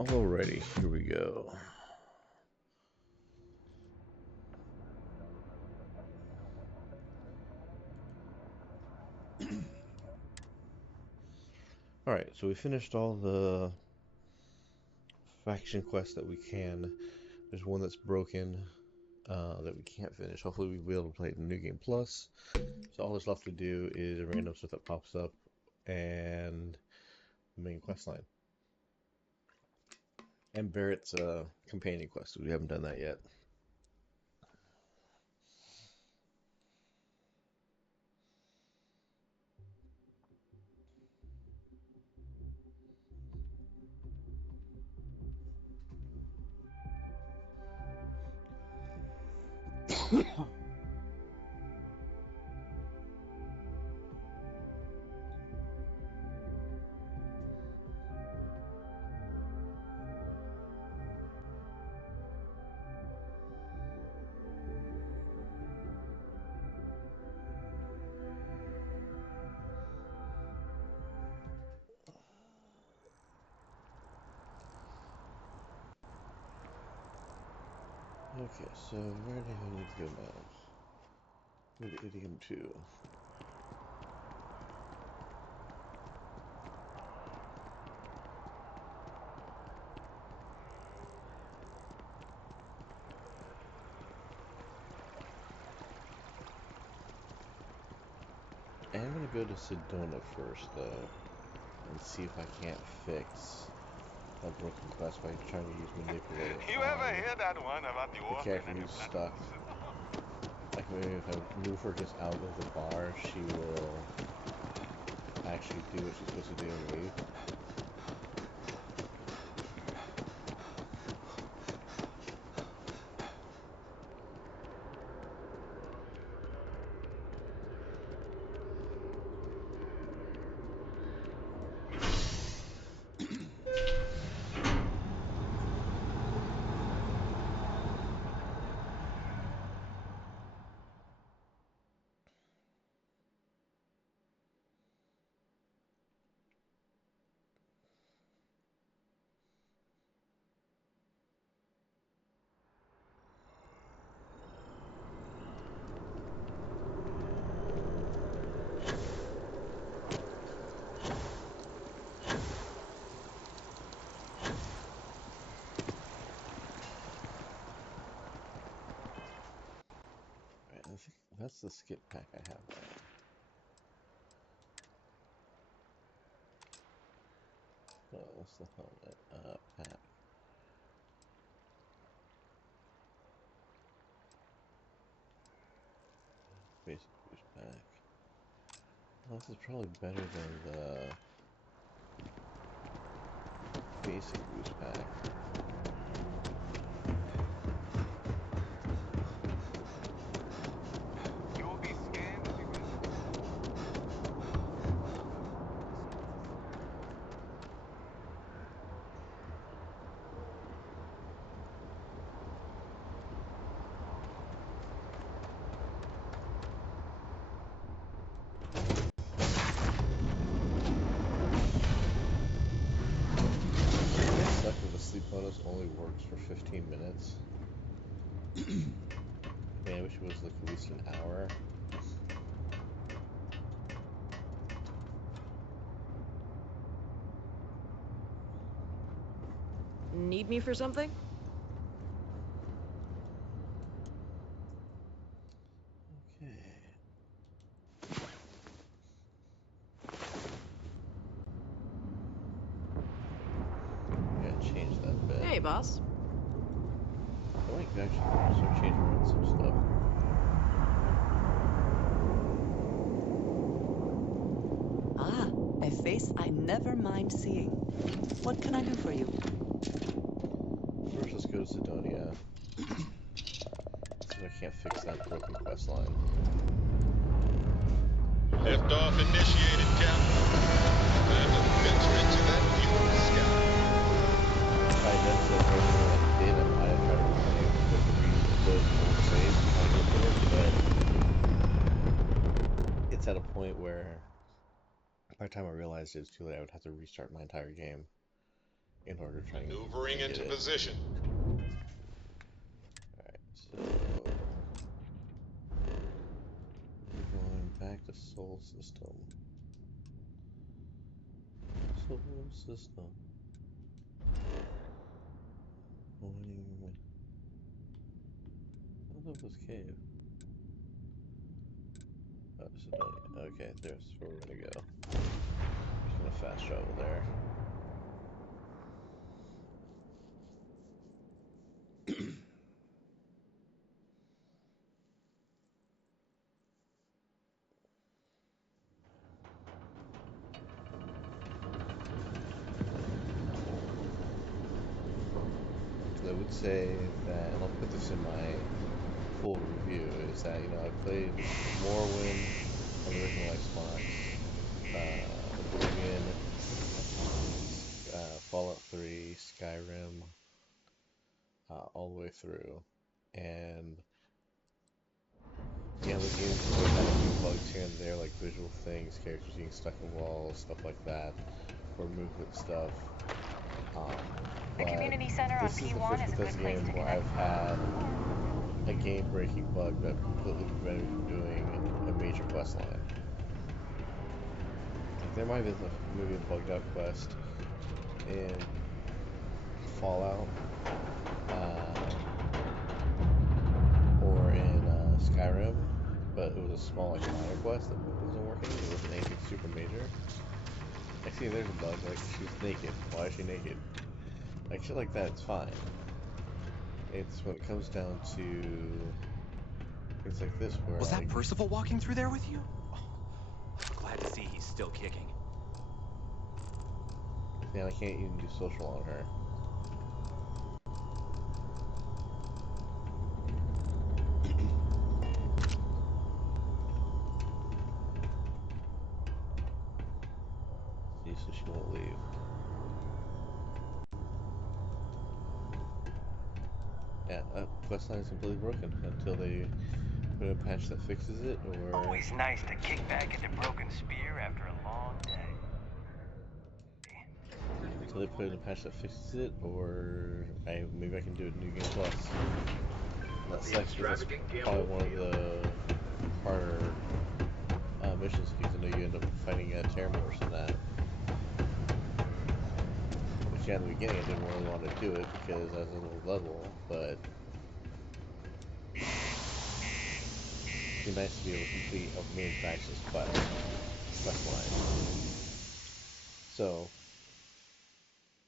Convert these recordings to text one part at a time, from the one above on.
Alrighty, here we go. Alright, so we finished all the faction quests that we can. There's one that's broken that we can't finish. Hopefully we'll be able to play it in New Game Plus. So all that's left to do is a random stuff that pops up and the main quest line. And Barrett's companion quest. We haven't done that yet. Okay, so where do I need to go now? Go to Idiom 2. I am going to go to Sedona first, though, and see if I can't fix a broken quest by trying to use Manipulate You ever hear that one about the character who's stuck. Like maybe if I move her just out of the bar, she will actually do what she's supposed to do and leave. Alright, I think that's the skip pack I have. Oh, what's the helmet? Pack. Basic boost pack. Well, this is probably better than the basic boost pack. You'll be scanned if you wish. It's suck that the sleep bonus only works for 15 minutes. Man, I wish it was like at least an hour. Need me for something? Okay. Gotta change that bit. Hey, boss. I might actually start changing around some stuff. Ah, a face I never mind seeing. What can I do for you? First, let's go to Sidonia. See if I can't fix that broken quest line. Liftoff initiated, Captain. Prepare to venture into that mutant sky. If I had done so originally like I did, I might have tried to read those old saves and try to get there, but it's at a point where by the time I realized it was too late, I would have to restart my entire game in order to try and Maneuvering get into it. position. Alright, so we're going back to Soul System. Soul System. Going out of this cave. Oh, Sidonia. Okay, there's where we're gonna go. Just gonna fast travel there. I would say that, and I'll put this in my full review, is that, you know, I played Morrowind on the original Xbox, Oblivion, Fallout 3, Skyrim, all the way through, and yeah, the games really had a few bugs here and there, like visual things, characters being stuck in walls, stuff like that, or movement stuff. The But community center on this is the first P1 is a good Bethesda place to game where connect. I've had a game-breaking bug that completely prevented me from doing a major quest line. Like, there might have been maybe a bugged-out quest in Fallout, or in Skyrim, but it was a small, like, minor quest that wasn't working. It wasn't anything super major. Like, see, there's a bug. Like, she's naked. Why is she naked? Like, shit like that, it's fine. It's when it comes down to things like this where, Was like, that Percival walking through there with you? Oh, glad to see he's still kicking. man, I can't even do social on her. See, so she won't leave. Yeah, quest line is completely broken until they put in a patch that fixes it, or Always nice to kick back at the broken spear after a long day. until they put in a patch that fixes it, or maybe I can do it in New Game Plus. And that sucks because that's probably one of the harder missions, because I know you end up fighting Terramorphs in that. Which, yeah, in the beginning I didn't really want to do it because I was a little level, but it'd be nice to be able to complete a main factions quest line. So,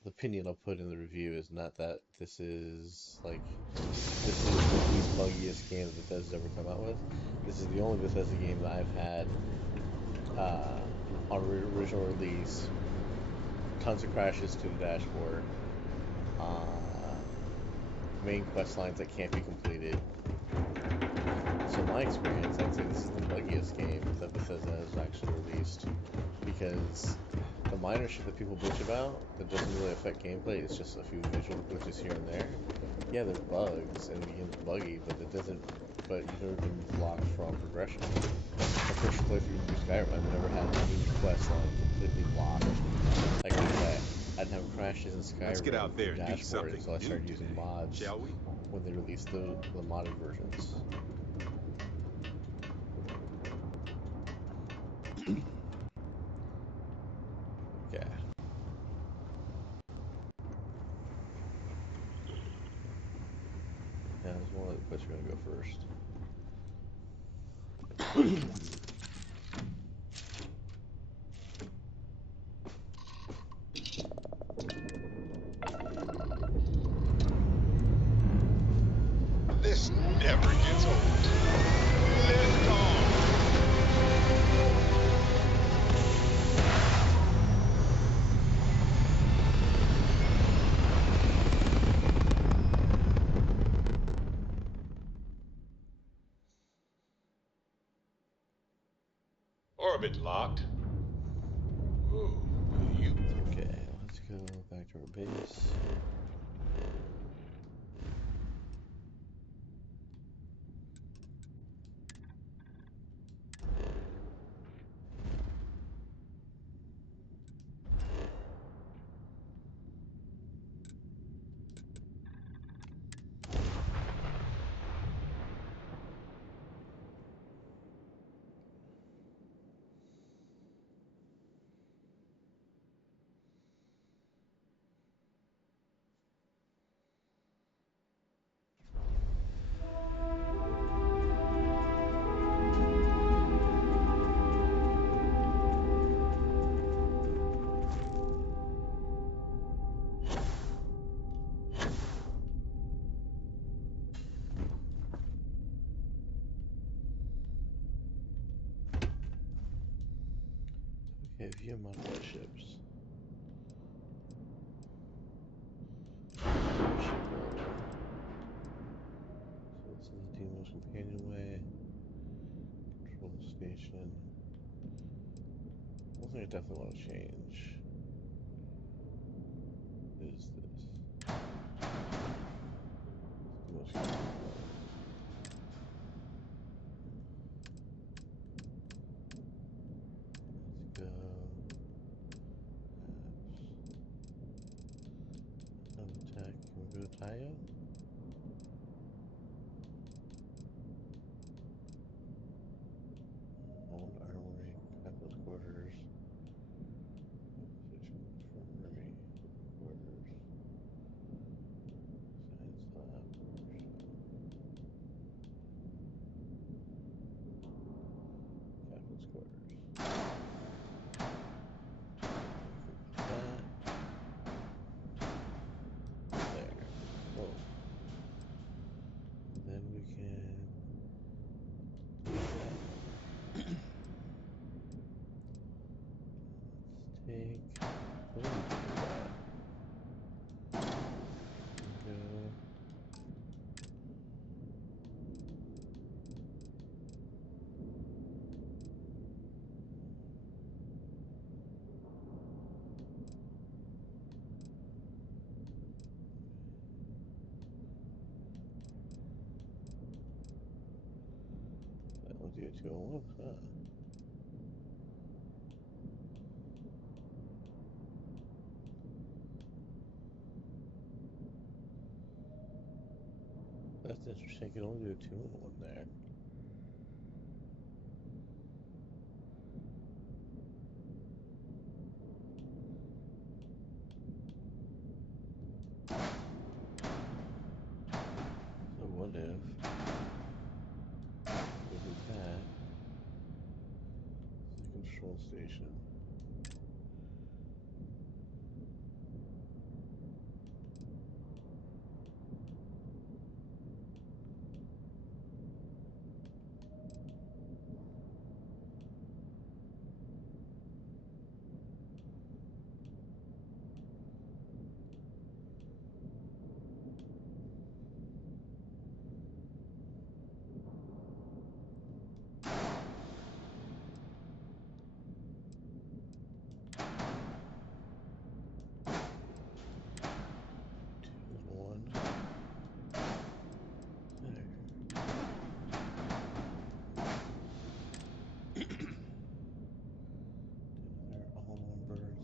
the opinion I'll put in the review is not that this is the least buggiest game that Bethesda's ever come out with. This is the only Bethesda game that I've had on original release. Tons of crashes to the dashboard. Main quest lines that can't be completed. So in my experience, I'd say this is the buggiest game that Bethesda has actually released, because the minor shit that people bitch about that doesn't really affect gameplay, it's just a few visual glitches here and there. Yeah, there's bugs and the game's buggy, but you've never been blocked from progression. My first playthrough through Skyrim, I've never had any quest line completely blocked. Like I didn't have crashes in Skyrim. Let's get out there and do dashboard something until I started new using today, mods shall we? when they released the modded versions. Okay. Yeah, there's one other place we're gonna go first. This never gets old. Lift off. Orbit locked. Whoa, you. Okay, let's go back to our base. Okay, view modified ships. Ship order. So this is the Demo's companionway. Control station. One thing I definitely want to change is this. Demo's companionway. Let's go. Attack. Can we go to Tayo? Owned armory, captain's quarters, station infirmary, quarters, science lab, captain's quarters. That there. Whoa. Then we can do that. Let's take a little bit of that. Go. That'll do 201, huh? That's interesting. I can only do a 2-1 there. So what if we do that? The control station. One. There. They're all in one berth.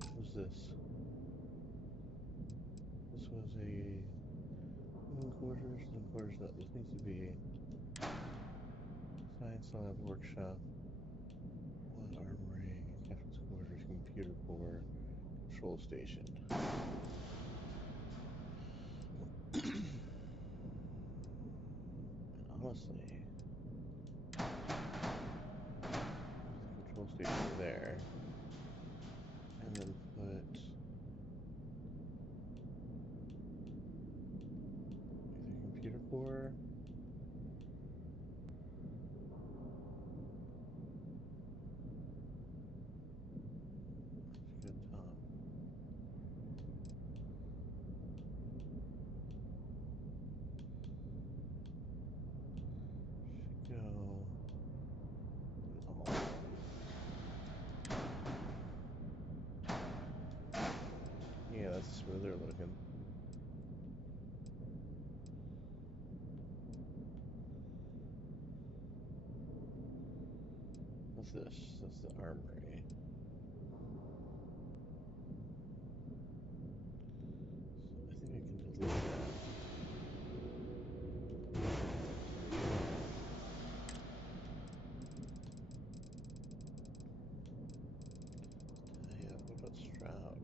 What was this? This was a living quarters. Living quarters. No, this needs to be science lab, workshop, one armory, captain's quarters, computer core, control station. And honestly, the control station there, and then put either computer core. Good top. Should go. Oh. Yeah, that's smoother looking. What's this? That's the armory. I think I can delete that. Yeah, what about Stroud?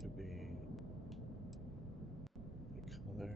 should be the color.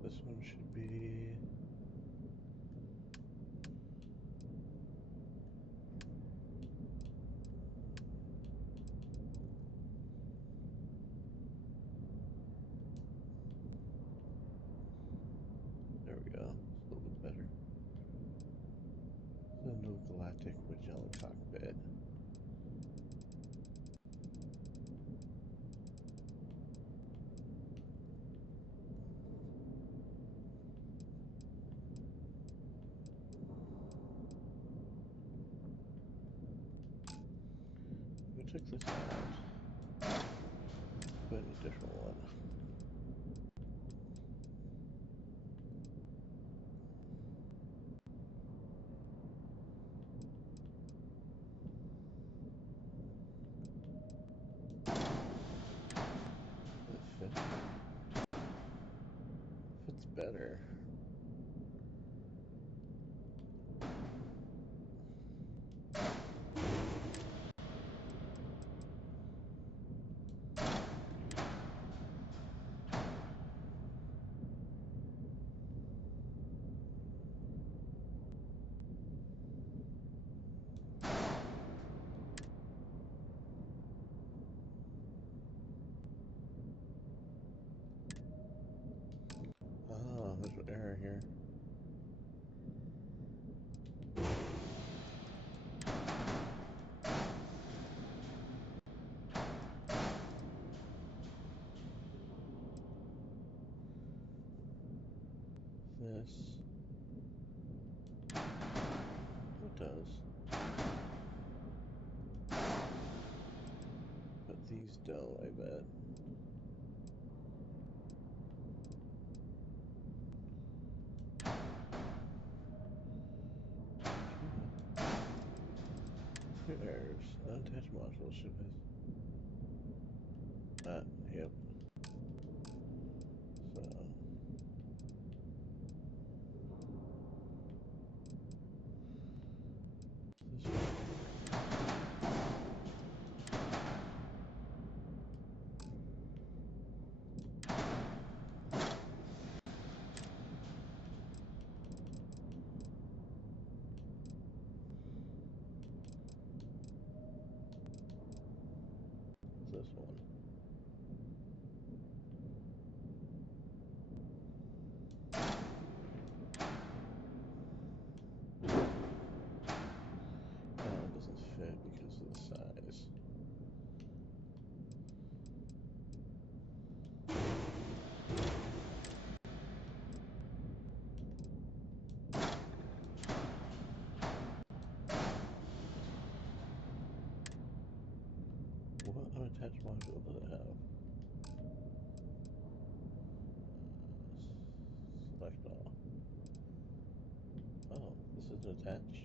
This one should be. This one should be. There we go. It's a little bit better. The no galactic Magellan cockpit. We took this out. Put in a different one. That fits better. Ah, there's an error here. This. It does. But these don't, I bet. Two errors. Unattached module should have. Yep. So. This one. This one. Now it doesn't fit because of the size. What unattached module does it have? Select all. Oh, this isn't attached?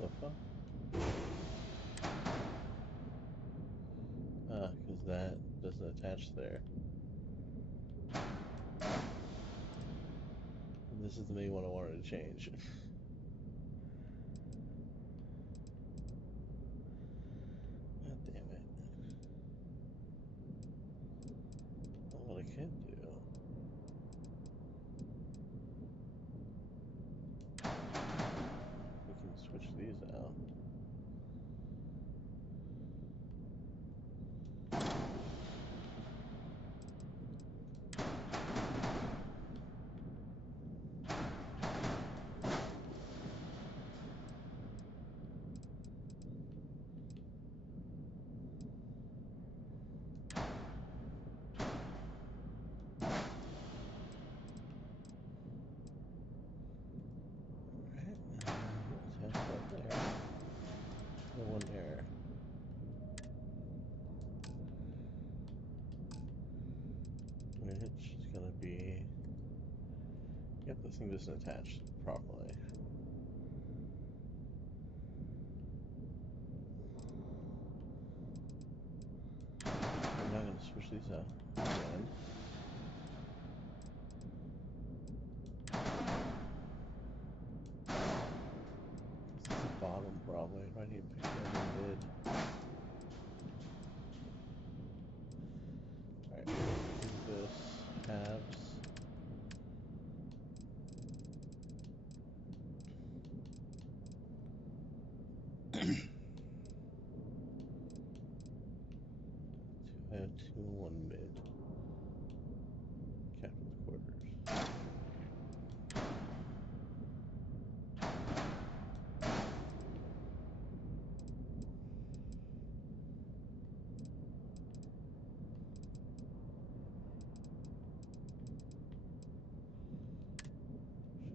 The fuck? Ah, because that doesn't attach there. And this is the main one I wanted to change. God damn it. This thing doesn't attach properly. I'm not going to switch these out again. This is the bottom probably. I need to pick that in mid. Alright, do this. Halves. I have 2 and 1 mid. Captain's quarters.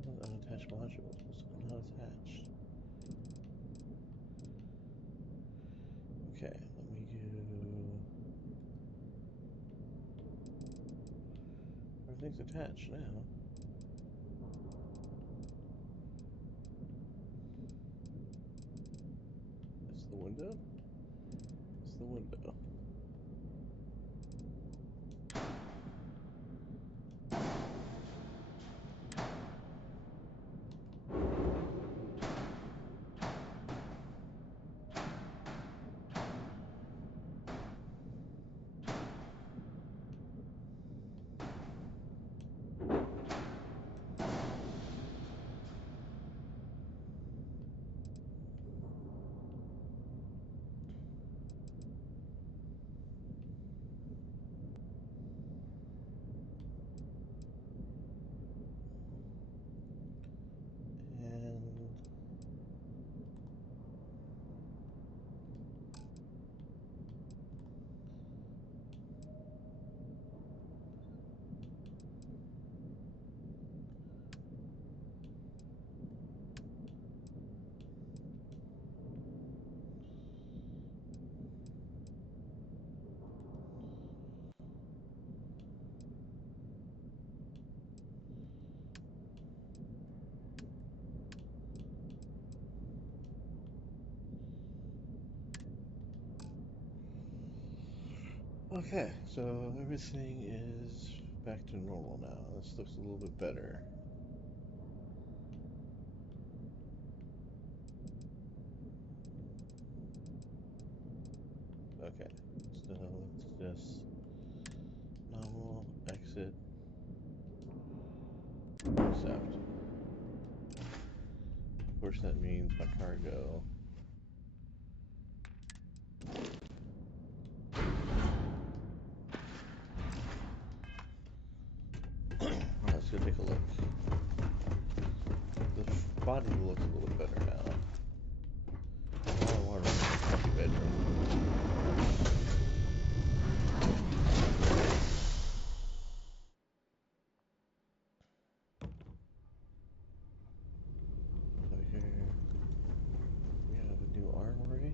Show unattached modules. Not attached. Okay, let me do. Everything's attached now. That's the window? It's the window. And okay, so everything is back to normal now. This looks a little bit better. Okay, so let's just normal, exit, accept. Of course that means my cargo. Let's go take a look. The body looks a little bit better now. All I want is a comfy bedroom. Over here, we have a new armory.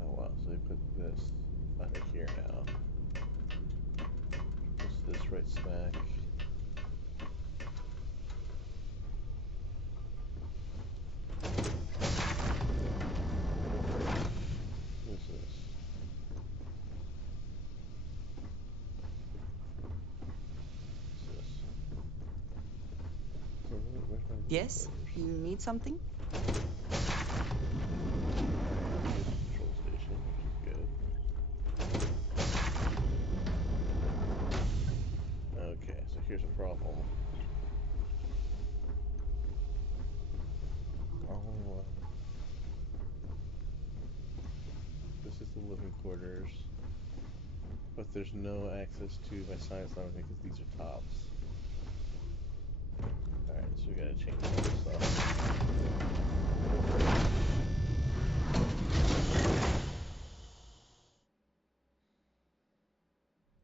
Oh wow, so they put this under here now. This right smack. What's this? What's this? So where's my living Yes? quarters? You need something? Alright, here's the control station, which is good. Okay, so here's a problem. This is the living quarters, but there's no access to my science laboratory because these are tops. Alright, so we gotta change some stuff.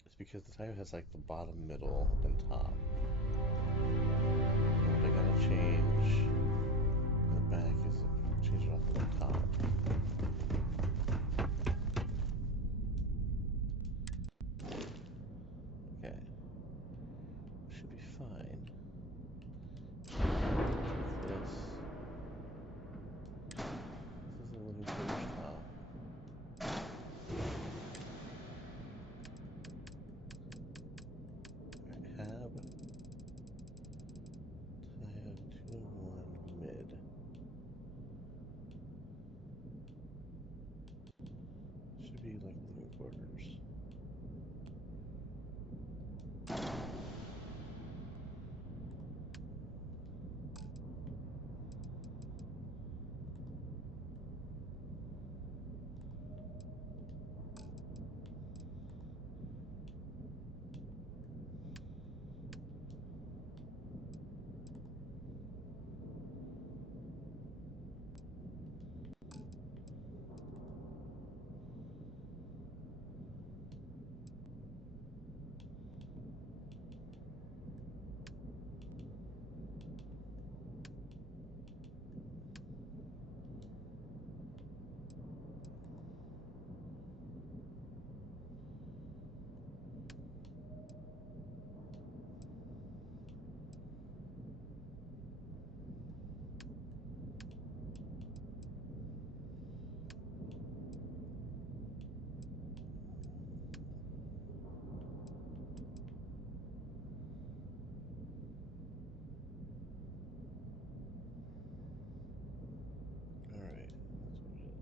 It's because the title has like the bottom, middle, and top. And what I gotta change in the back is change it off of the top. Okay. do you like living quarters? Alright, that's what it is.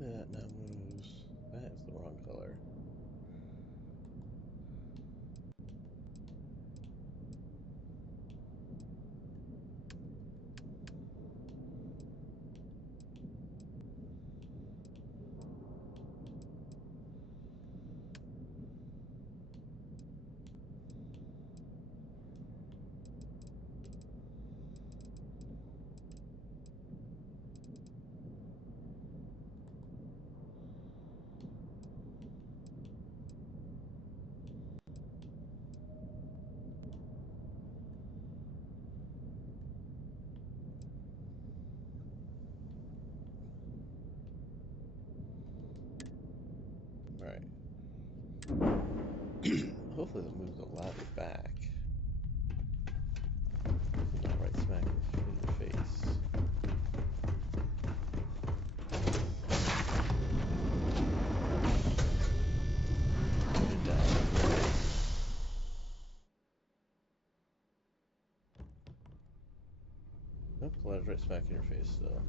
That now moves. That is the wrong color. Right. Hopefully that moves the ladder back. Not right smack in your face. Good job. Nope, the ladder's right smack in your face still.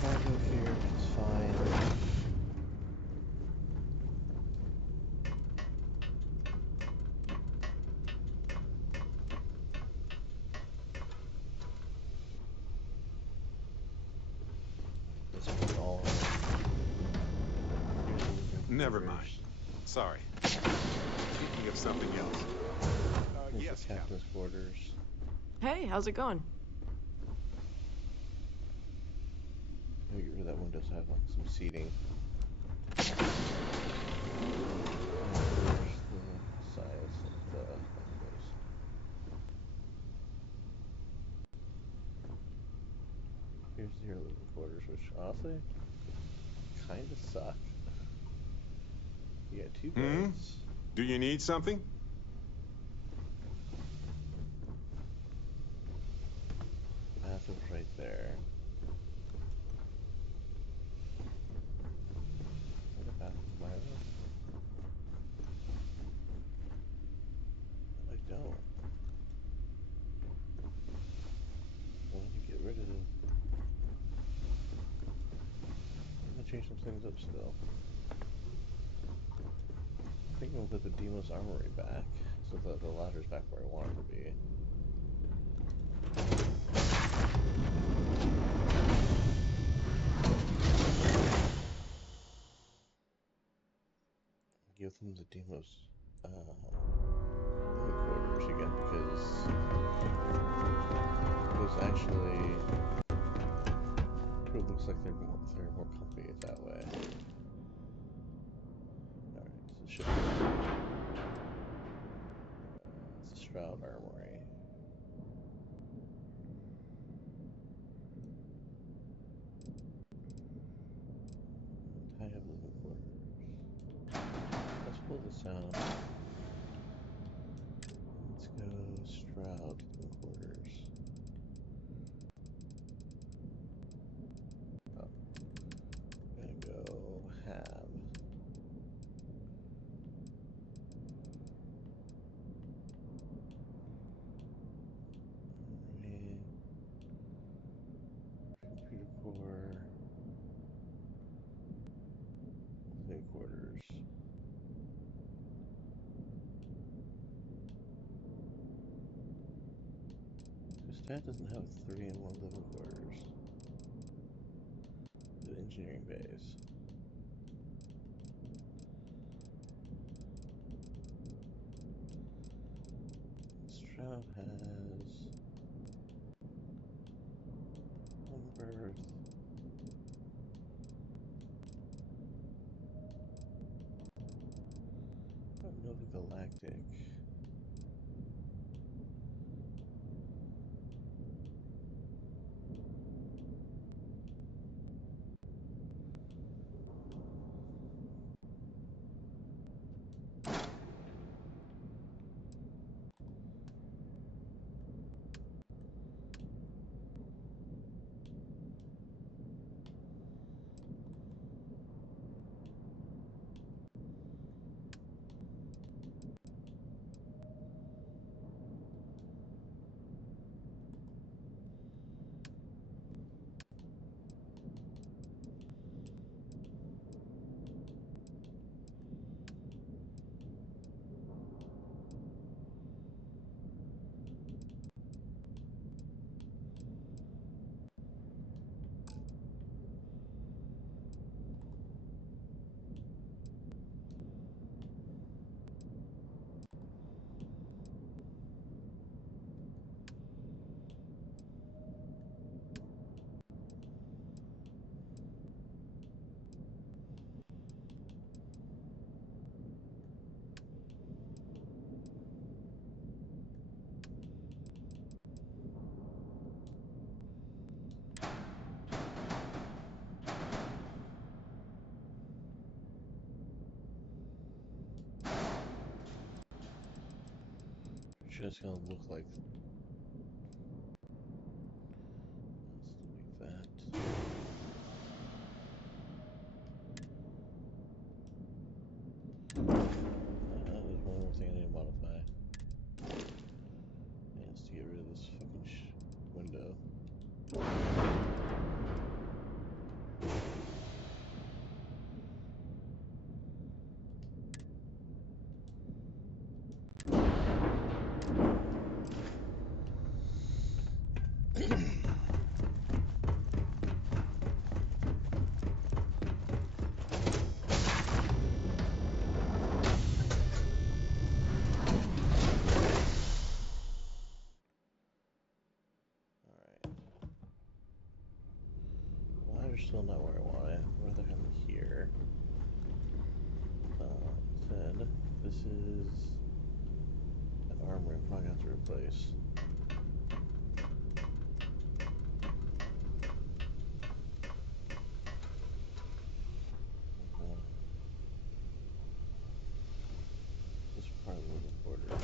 Cargo here, it's fine. This was all. Never mind. Sorry. Thinking of something else. Here's Yes, the Captain. captain's quarters. Hey, how's it going? Maybe get rid of that window so I have like some seating. And here's the size of the windows. Here's your living quarters, which honestly kind of suck. You got two beds. Do you need something? Bathroom's right there. Is that a bathroom in my room? No, I don't. I want to get rid of the... I'm gonna change some things up still. I think I'm gonna put the Demos Armory back so that the ladder's back where I want it to be. Give them the Demos living quarters again because those actually it looks like they're more comfy that way. Alright, so it should be it's a Shroud Armory. I have living quarters. Let's pull this out. Let's go Stroud living quarters. Oh, I'm gonna go Hab. pad doesn't have 3-in-1 living quarters. The engineering bays. Stroud has one berth. Oh, Nova Galactic. Just gonna look like. Let's delete that. There's one more thing I need to modify. And it's to get rid of this fucking window. Still not where I want it. I'd rather have it here. Instead, this is an armory I'm probably going to have to replace. This is part of the living quarters.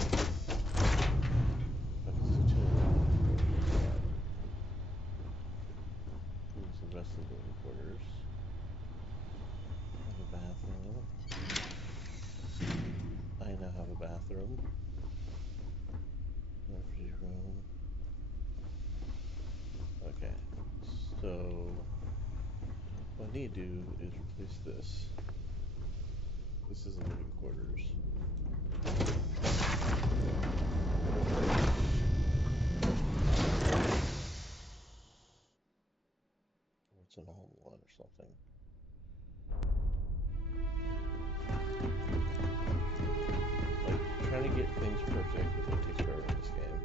Here's the rest of the living quarters. I have a bathroom. I now have a bathroom. Refrigerator room. Okay, so what I need to do is replace this. This is the living quarters. What's an all-in-one or something? Like, trying to get things perfect is what takes forever in this game.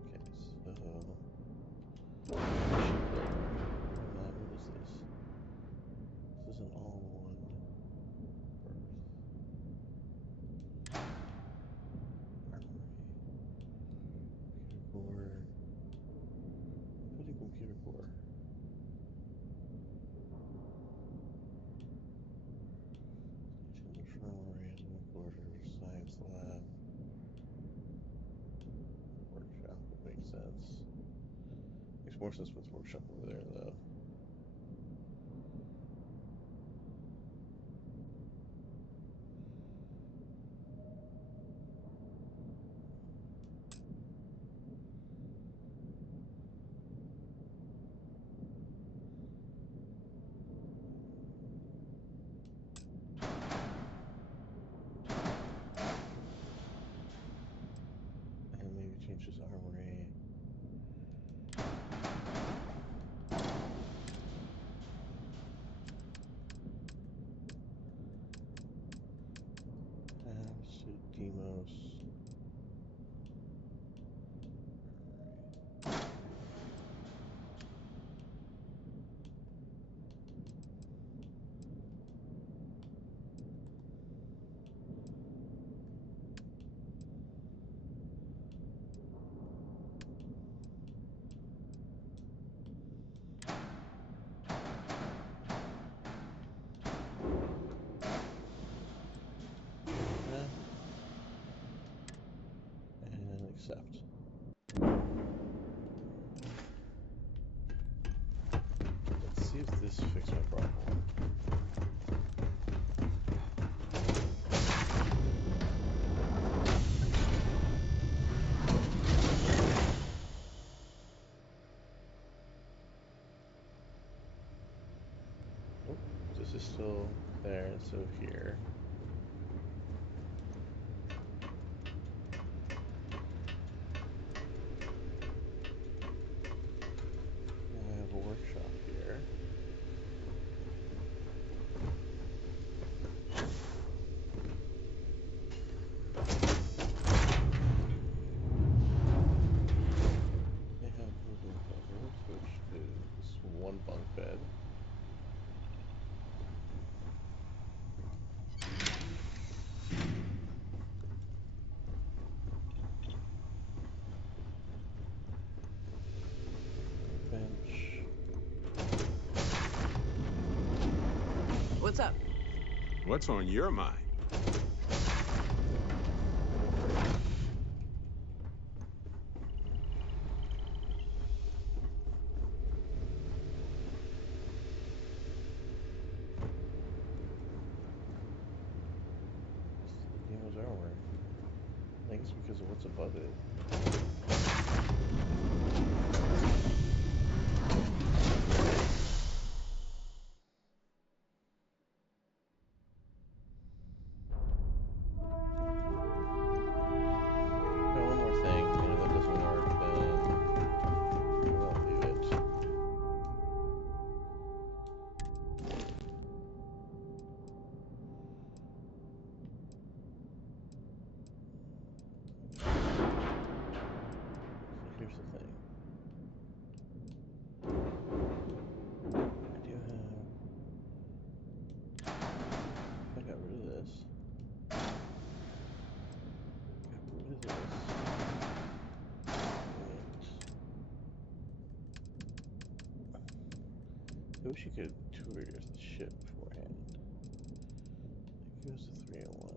Okay, so shipbuilder. What is this? This is an all-in-one berth. Armory. Computer core. Put a computer core. Infirmary, living quarters, science lab, workshop would make sense. Makes more sense with workshop over there, though. And maybe change accept. Let's see if this fixes my problem. Nope, this is still there instead of here. I have a workshop here. They have moving covers, which is one bunk bed. Bench. What's up? What's on your mind? The game was armor. I think it's because of what's above it. Now, one more thing, and if that doesn't work, then we won't leave it. So here's the thing. I do have... I got rid of this. Got rid of this. I wish you could tour your ship beforehand. It goes to 301.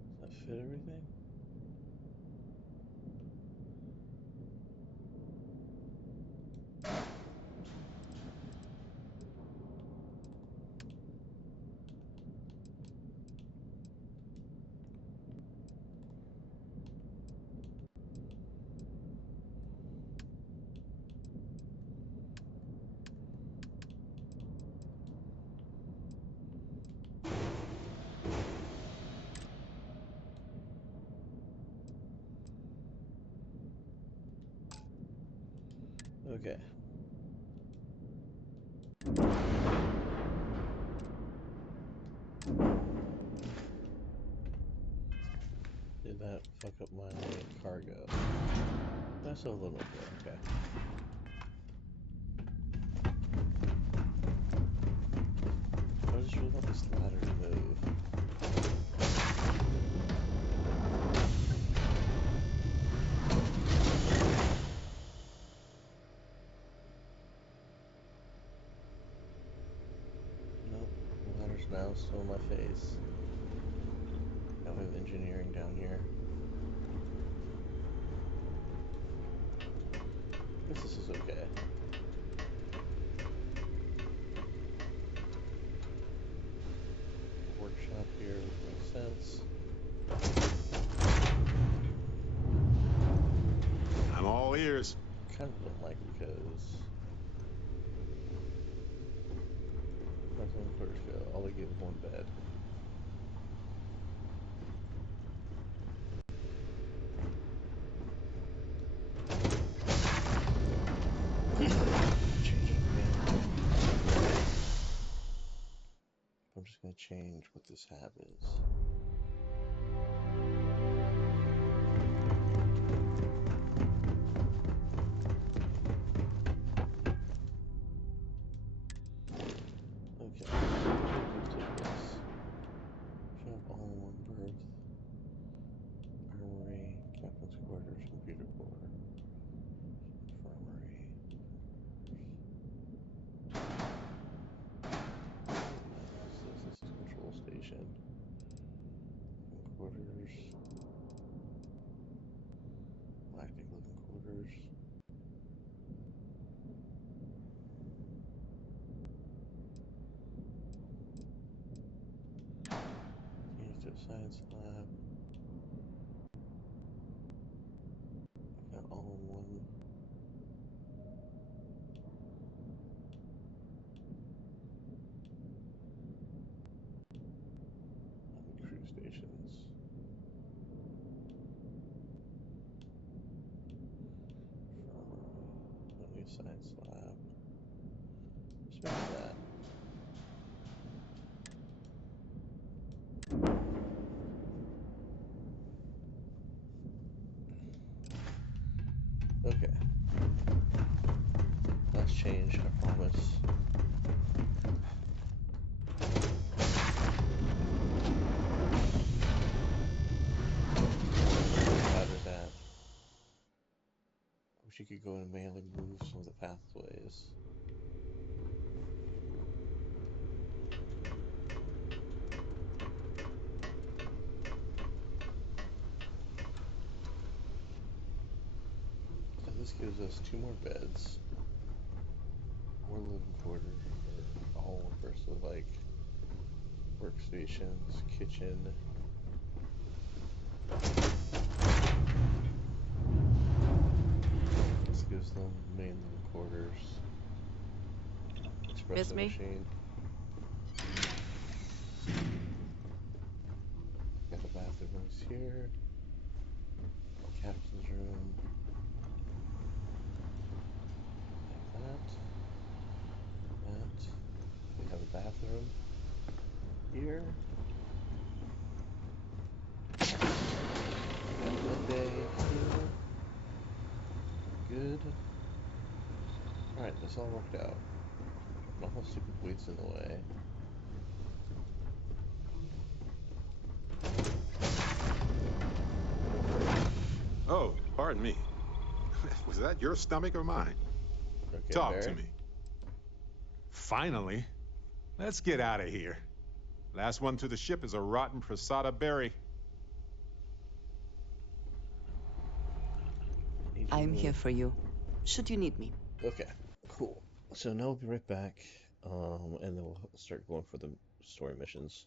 And does that fit everything? Okay. Did that fuck up my cargo? That's a little bit, okay. I just really want this ladder to move. Nope, the ladder's now still in my face. Now we have engineering down here. I guess this is okay. Workshop here makes sense. I'm all ears. Kind of don't like because how's living quarters go? All they gave was one bed. Change it again. I'm just gonna change what this hab is. Okay, so what do I do to this? Shop all in one berth. Armory, captain's quarters, computer core, infirmary. Used it science lab. Got all in one. Crew stations. Only science lab. Just make that. Okay. Last change, I promise. Router's at. Wish you could go and manually move some of the pathways. So this gives us 2 more beds. More living quarters, or all one person, like workstations, kitchen. This gives them main living quarters, Miss espresso me? machine. Got the bathrooms here. Captain's room. Like that. That. We have a bathroom here. Got a bidet here. Good. Alright, this all worked out. Not how stupid weight's in the way. Oh, pardon me. Was that your stomach or mine? Okay, Talk to Barry. me. Finally. Let's get out of here. Last one to the ship is a rotten Prasada berry. I'm here for you, should you need me. Okay, cool. So now we'll be right back, and then we'll start going for the story missions.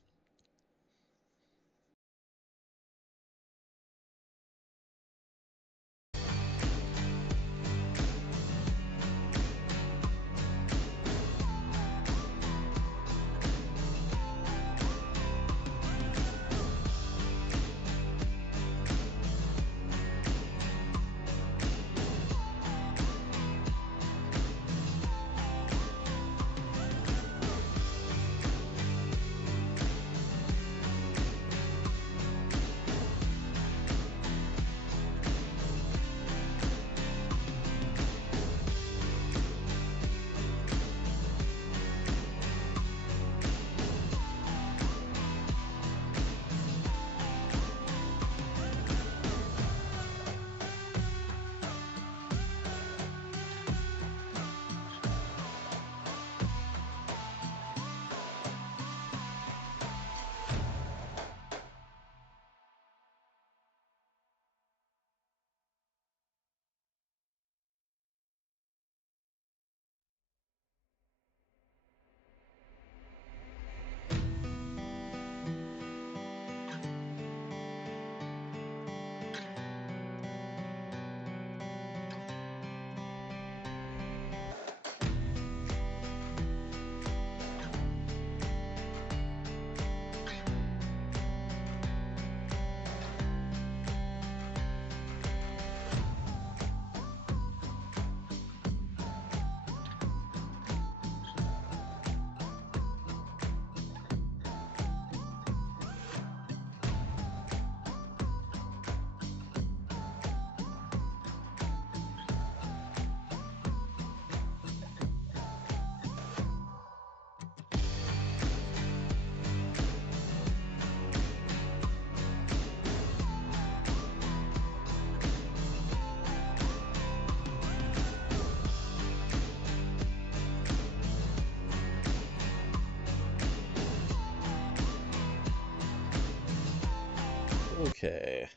Okay.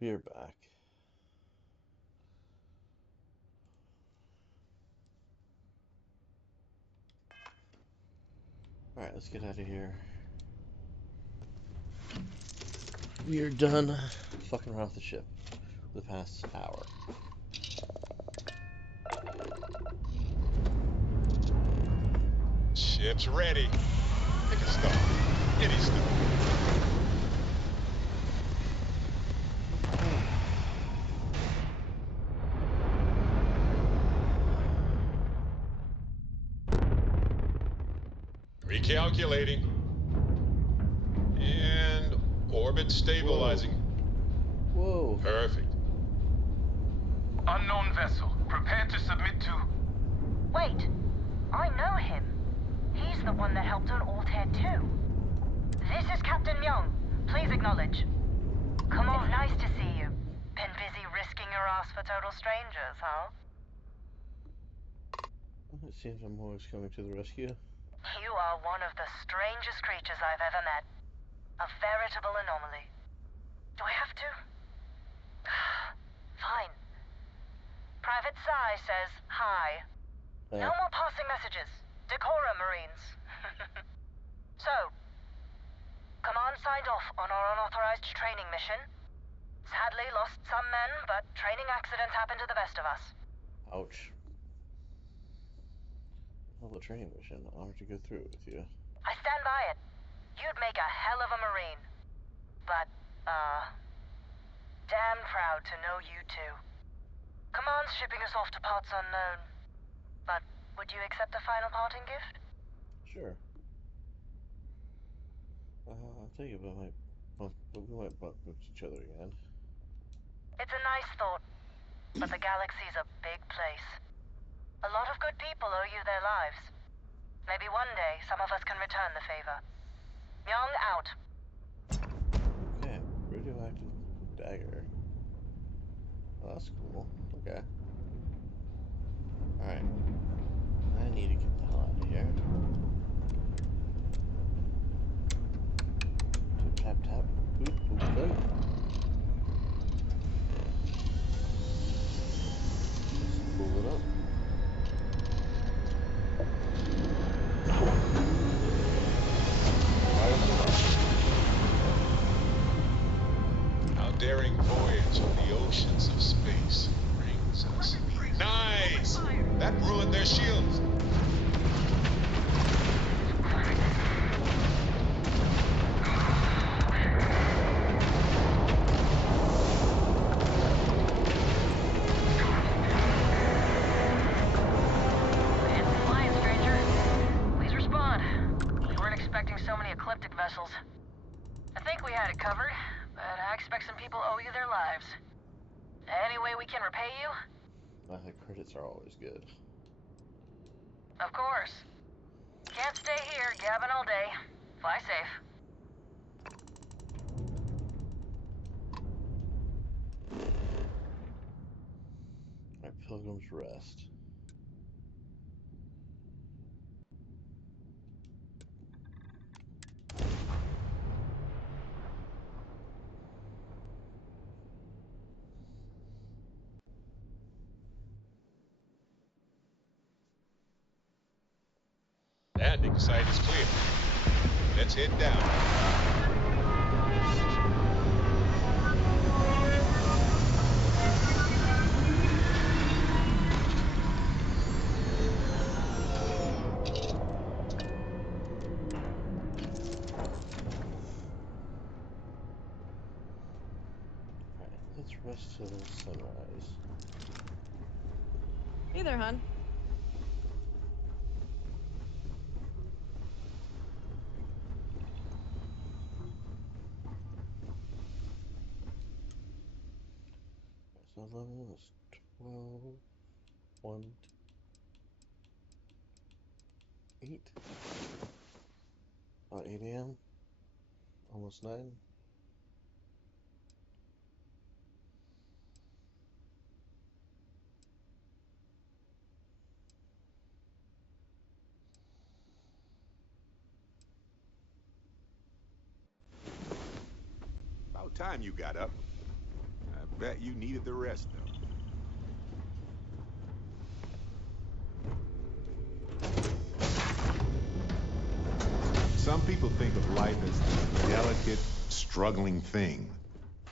We're back. Alright, let's get out of here. We are done fucking around with the ship for the past hour. Ship's ready. Pick a star. Any star. Recalculating. And orbit stabilizing. Whoa. Perfect. Unknown vessel. Prepare to submit to... Wait, I know him. He's the one that helped on Altair 2. This is Captain Young. Please acknowledge. Come on, nice to see you. Been busy risking your ass for total strangers, huh? It seems I'm always coming to the rescue. You are one of the strangest creatures I've ever met. A veritable anomaly. Do I have to? Fine. Private Psy says hi. No more passing messages. Decorum, Marines. So, Command signed off on our unauthorized training mission. Sadly lost some men, but training accidents happen to the best of us. Ouch. Well, the training mission. I'll have to go through it with you. I stand by it. You'd make a hell of a Marine. But, damn proud to know you two. Command's shipping us off to parts unknown. But would you accept a final parting gift? Sure. I'll tell you, we might bump into each other again. It's a nice thought, but the galaxy's a big place. A lot of good people owe you their lives. Maybe one day some of us can return the favor. Young out. Okay, radioactive dagger. Oh, that's cool. Okay. Alright. I need to get the hell out of here. Tap, tap, tap. Oop, okay. Just pull it up. Our daring voyage of the oceans of space brings us. Nice! That ruined their shields. Vessels. I think we had it covered, but I expect some people owe you their lives. Any way we can repay you? The credits are always good. Of course. Can't stay here gabbing all day. Fly safe. Alright, Pilgrim's Rest. Landing site is clear. Let's head down. Alright, let's rest till sunrise. Hey there, hon. So 11 is 12, 1, 8. About 8 a.m. Almost 9. About time you got up. I bet you needed the rest, though. Some people think of life as this delicate, struggling thing.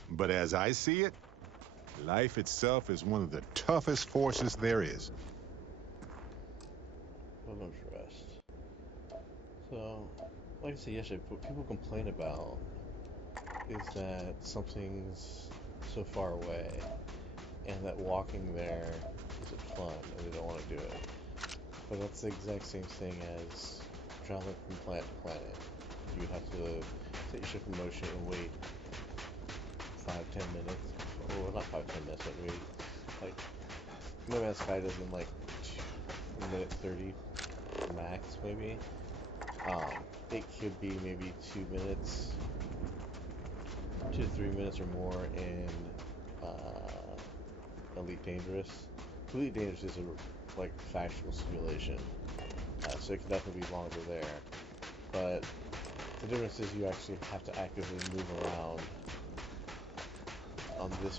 But as I see it, life itself is one of the toughest forces there is. What about rest? So, like I said yesterday, what people complain about is that something's so far away and that walking there isn't fun and they don't want to do it. But that's the exact same thing as traveling from planet to planet. You would have to set your ship in motion and wait 5-10 minutes. Well, not 5-10 minutes, but maybe like No Man's Sky does in like 1 minute 30 max, maybe. It could be maybe 2 minutes, 2 to 3 minutes or more in Elite Dangerous. Elite Dangerous is a like factual simulation, so it could definitely be longer there. But the difference is you actually have to actively move around on this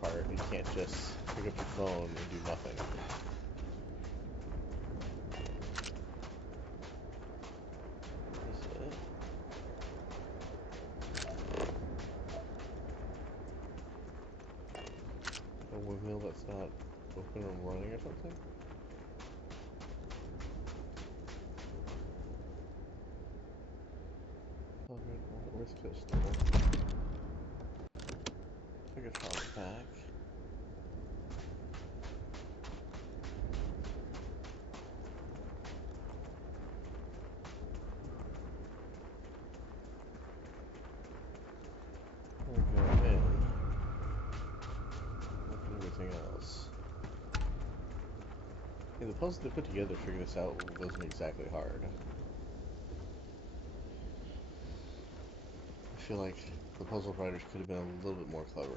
part. You can't just pick up your phone and do nothing. Is it? A windmill that's not open or running or something? Oh, good. Earth pistol. Take a trauma pack. We'll go in. Look at everything else. Yeah, the puzzle they put together to figure this out wasn't exactly hard. I feel like the puzzle writers could have been a little bit more clever.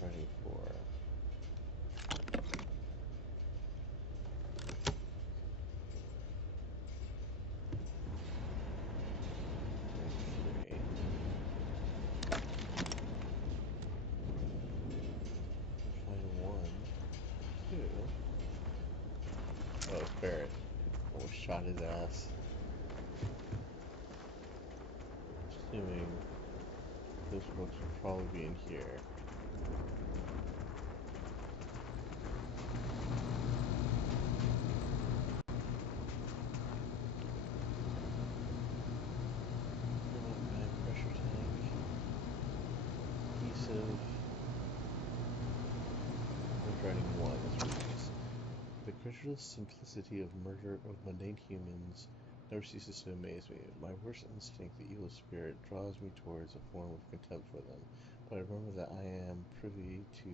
Writing 4. Writing 3. Find 1. 2. Oh, it's Barrett. Almost shot his ass. Assuming those books would probably be in here. Pressure tank. Adhesive. Writing 1. That's what it is. The creatureless simplicity of murder of mundane humans never ceases to amaze me. My worst instinct, the evil spirit, draws me towards a form of contempt for them, but I remember that I am privy to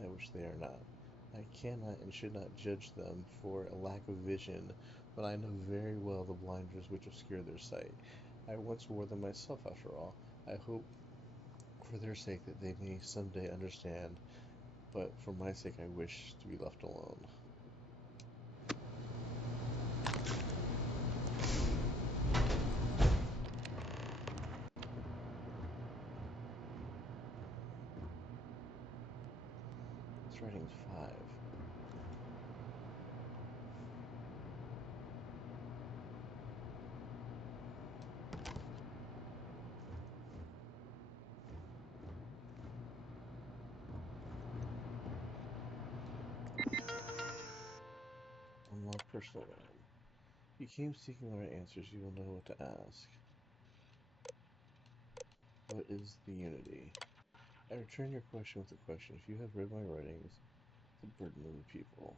that which they are not. I cannot and should not judge them for a lack of vision, but I know very well the blinders which obscure their sight. I once wore them myself, after all. I hope for their sake that they may some day understand, but for my sake I wish to be left alone. This writing's 5. Unlock personal RAM. You came seeking the right answers, you will know what to ask. What is the unity? I return your question with a question. If you have read my writings, the burden of the people.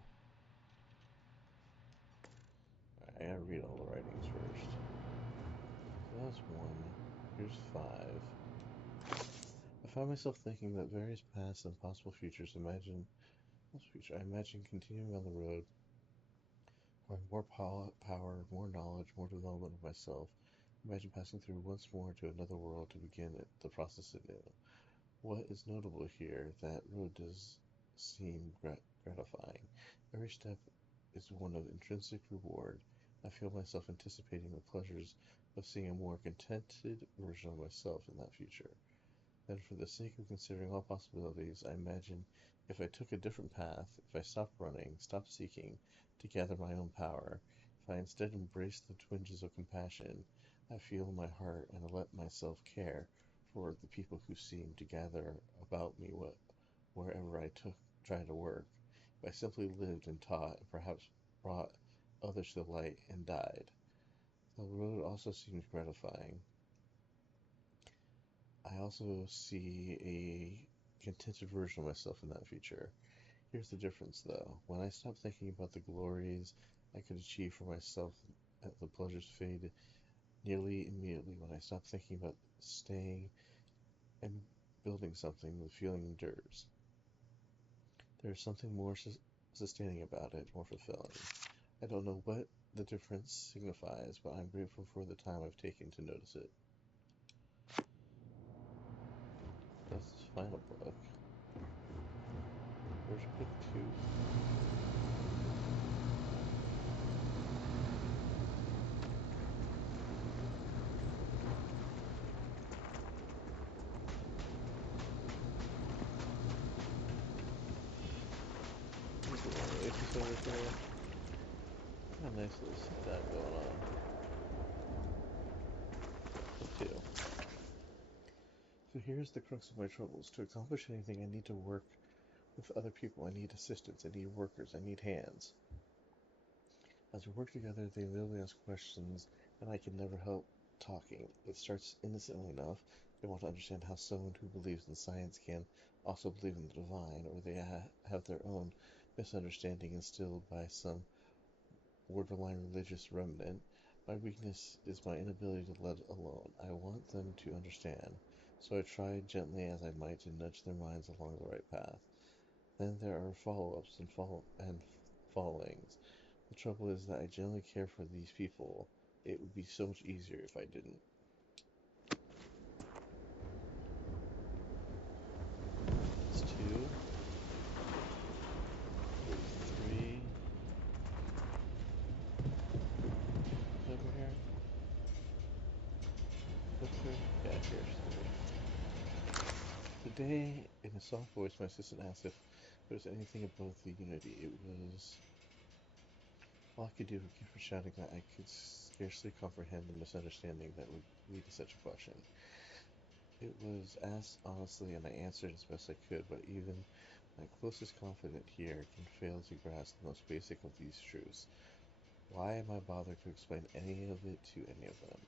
I gotta read all the writings first. So that's 1. Here's 5. I find myself thinking that various paths and possible futures. I imagine continuing on the road, acquiring more power, more knowledge, more development of myself. Imagine passing through once more to another world to begin the process anew. What is notable here, that road does seem gratifying. Every step is one of intrinsic reward. I feel myself anticipating the pleasures of seeing a more contented version of myself in that future. Then, for the sake of considering all possibilities, I imagine If I took a different path, if I stopped running, stopped seeking to gather my own power, if I instead embraced the twinges of compassion I feel in my heart and let myself care for the people who seem to gather about me wherever I tried to work, if I simply lived and taught and perhaps brought others to the light and died, the road also seems gratifying. I also see a contented version of myself in that future. Here's the difference, though. When I stop thinking about the glories I could achieve for myself, the pleasures fade nearly immediately. When I stop thinking about staying and building something, the feeling endures. There is something more sustaining about it, more fulfilling. I don't know what the difference signifies, but I'm grateful for the time I've taken to notice it. That's the final book. Where's book 2? There's a little oasis over here. Got a nice little sit-down going on. Book 2. So here's the crux of my troubles. To accomplish anything, I need to work with other people. I need assistants. I need workers. I need hands. As we work together, they immediately ask questions, and I can never help talking. It starts innocently enough. They want to understand how someone who believes in science can also believe in the divine, or they have their own misunderstanding instilled by some borderline religious remnant. My weakness is my inability to let alone. I want them to understand, so I try gently as I might to nudge their minds along the right path. Then there are follow-ups and followings. The trouble is that I genuinely care for these people. It would be so much easier if I didn't. It's 2. There's 3. Over here. Book 3? Yeah, here's 3. Today, in a soft voice, my assistant asked if there was anything above the unity. It was all I could do to keep from shouting that I could scarcely comprehend the misunderstanding that would lead to such a question. It was asked honestly, and I answered as best I could, but even my closest confidant here can fail to grasp the most basic of these truths. Why am I bothered to explain any of it to any of them?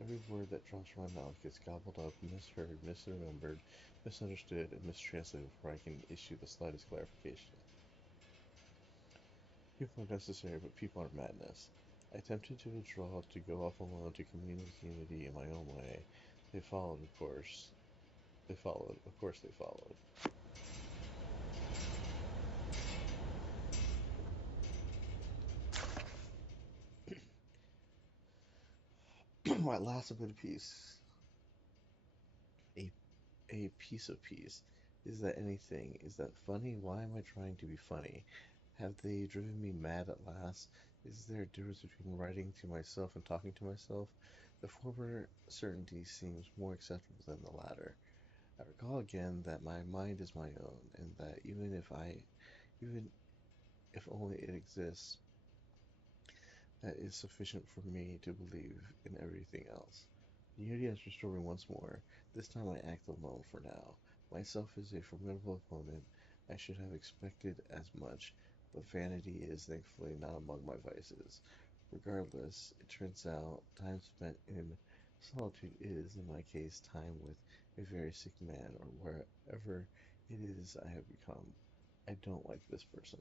Every word that drops from my mouth gets gobbled up, misheard, misremembered, misunderstood, and mistranslated before I can issue the slightest clarification. People are necessary, but people are madness. I attempted to withdraw, to go off alone, to commune with unity in my own way. They followed, of course. They followed. Of course they followed. My last bit of peace. A a piece of peace. Is that anything? Is that funny? Why am I trying to be funny? Have they driven me mad at last? Is there a difference between writing to myself and talking to myself? The former certainty seems more acceptable than the latter. I recall again that my mind is my own, and that even if only it exists, that is sufficient for me to believe in everything else. The unity has restored me once more. This time I act alone for now. Myself is a formidable opponent. I should have expected as much, but vanity is thankfully not among my vices. Regardless, it turns out time spent in solitude is, in my case, time with a very sick man or wherever it is I have become. I don't like this person.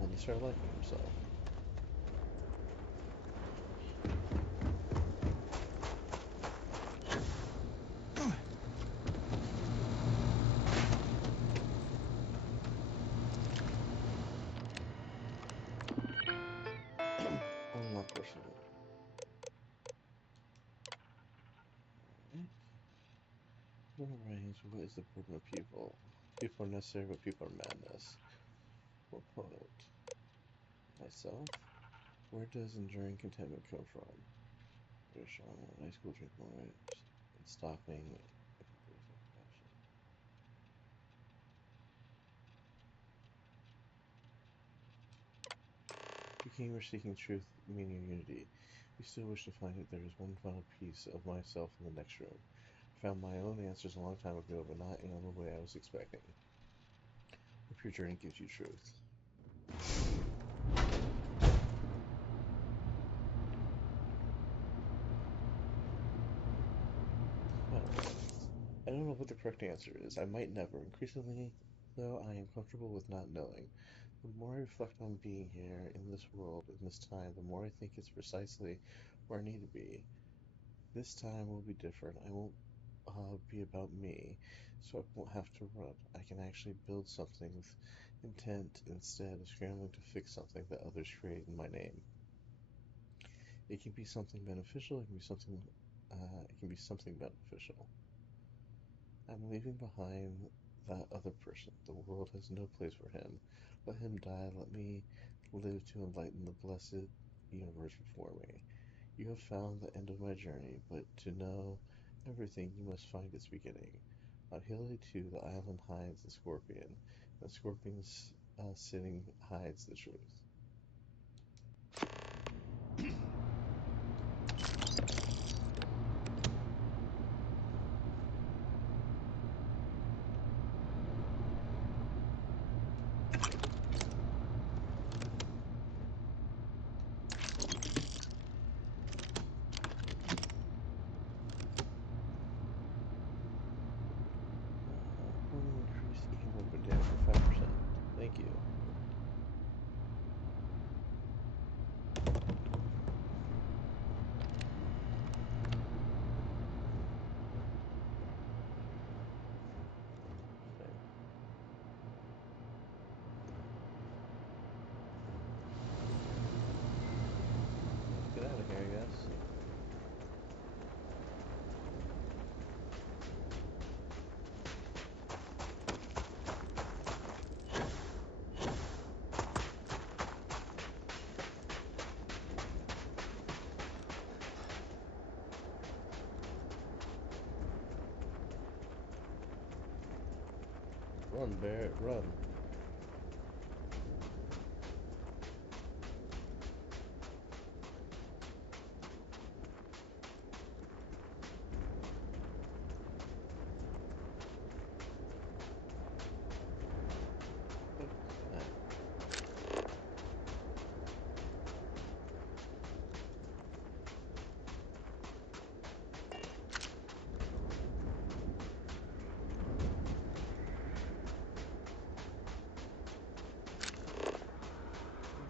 Then he started liking himself. Unlock personal. Range, what is the burden of people? People are necessary, but people are madness. Opponent. Myself? Where does enduring contentment come from? Very strong. High school drink more. And stopping. You came here seeking truth, meaning unity. You still wish to find it. There is one final piece of myself in the next room. I found my own answers a long time ago, but not in the way I was expecting. Hope your journey gives you truth. Well, I don't know what the correct answer is. I might never. Increasingly, though, I am comfortable with not knowing. The more I reflect on being here, in this world, in this time, the more I think it's precisely where I need to be. This time will be different. I won't be about me, so I won't have to run. I can actually build something with intent instead of scrambling to fix something that others create in my name. It can be something beneficial. It can be something. It can be something beneficial. I'm leaving behind that other person. The world has no place for him. Let him die. Let me live to enlighten the blessed universe before me. You have found the end of my journey, but to know everything, you must find its beginning. On Hilly 2, the island hides the scorpion, and the scorpion's sitting hides the truth. Increase aim weapon damage by 5%. Thank you. Okay. Let's get out of here, I guess. Run, Barrett, run.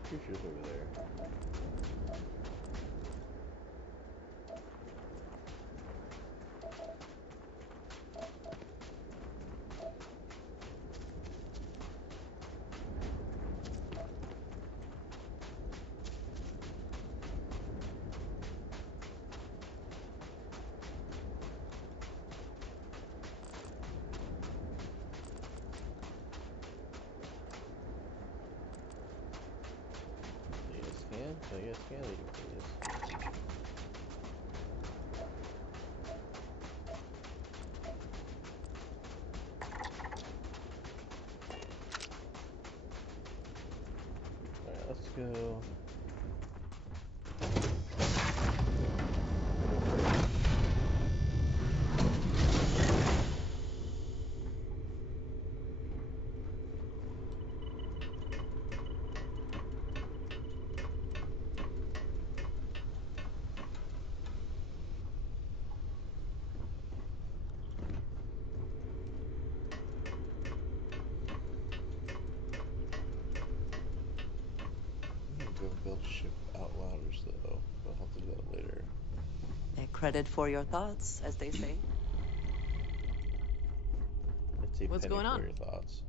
Creatures over there. Yes, can leave this. Alright, let's go. Go build ship outlanders though. We'll have to do that later. A credit for your thoughts, as they say. It's a What's penny going for on? your thoughts.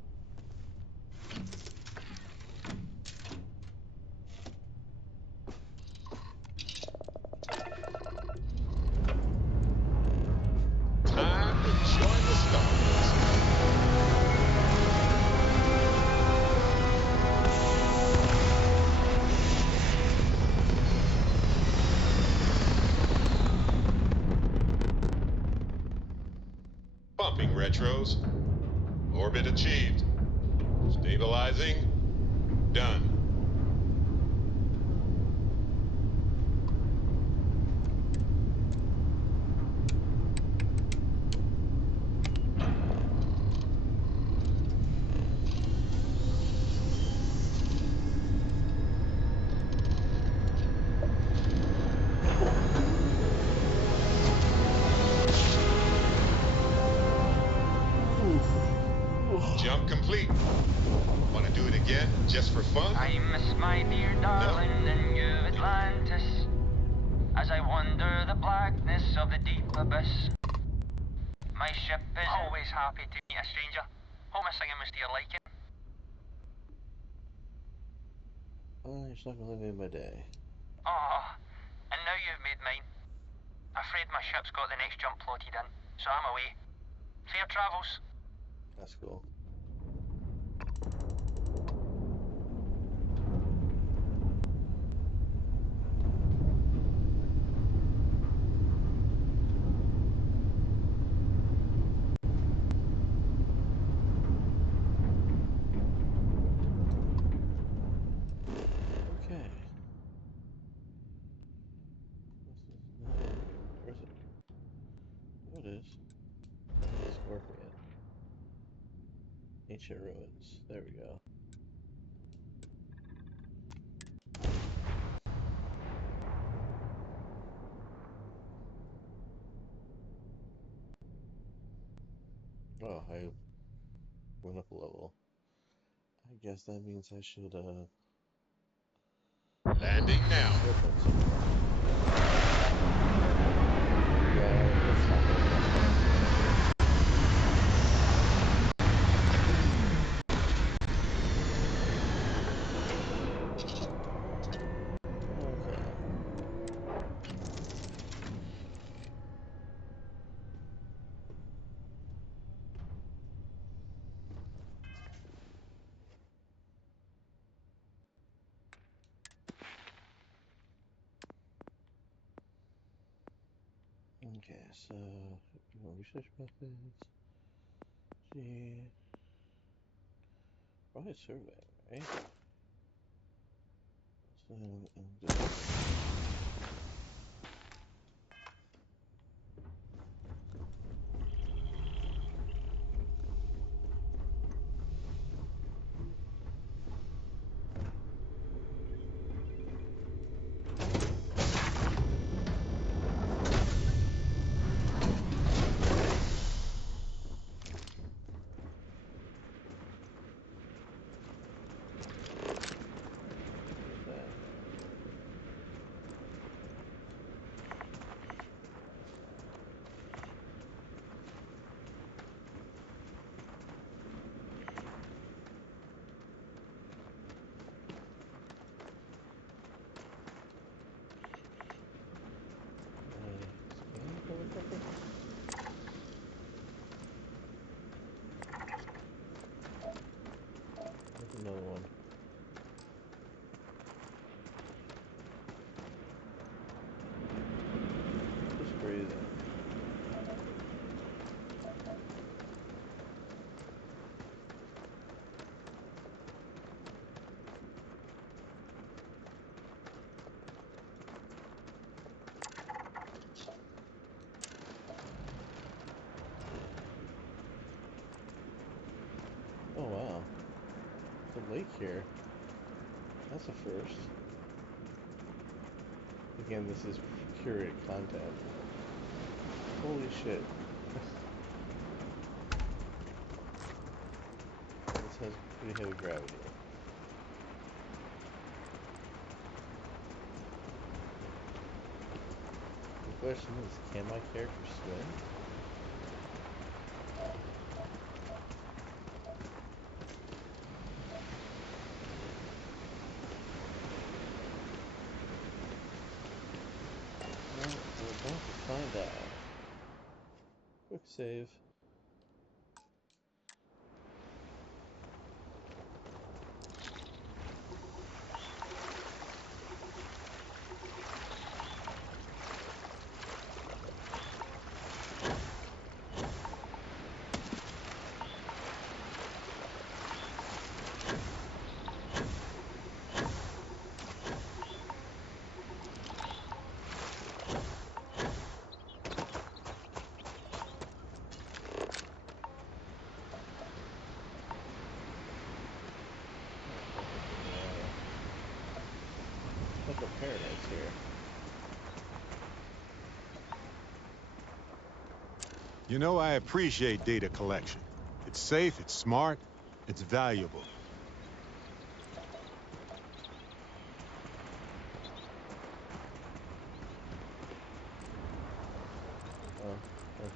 Time to join the stars. Pumping retros. Orbit achieved. Stabilizing. Done. Just for fun? I miss my dear darling in New Atlantis, as I wander the blackness of the deep abyss. My ship is always happy to meet a stranger. Hope my singing was to your liking. Oh, you're not gonna let me my day. Oh, and now you've made mine. Afraid my ship's got the next jump plotted in, so I'm away. Fair travels. That's cool. Okay. This is not it. Where is it? Oh, it is. Scorpion. Ancient ruins. There we go. Oh, I went up a level. I guess that means I should, Landing now. Yeah, that's not gonna Okay, so research methods. G. Probably survey, right? So, there's another one. Just breathing. Oh wow. The lake here. That's a first. Again, this is curated content. Holy shit. This has pretty heavy gravity. The question is, can my character swim? Well, we're about to find out. Quick save. Like a paradise here. You know, I appreciate data collection. It's safe, it's smart, it's valuable.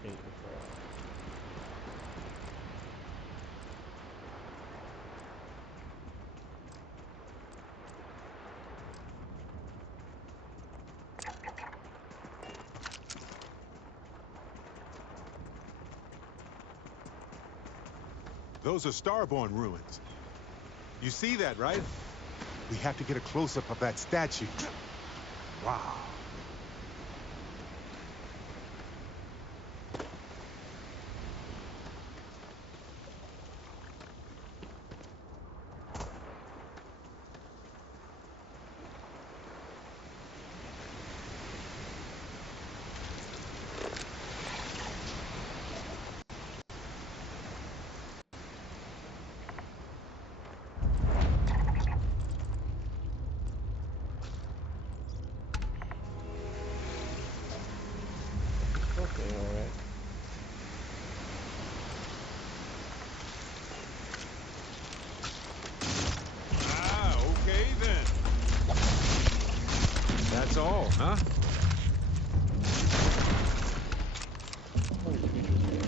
8 referral. Those are Starborn ruins. You see that, right? We have to get a close-up of that statue. Wow. Okay, alright. Ah, okay then. That's all, huh? All these creatures here.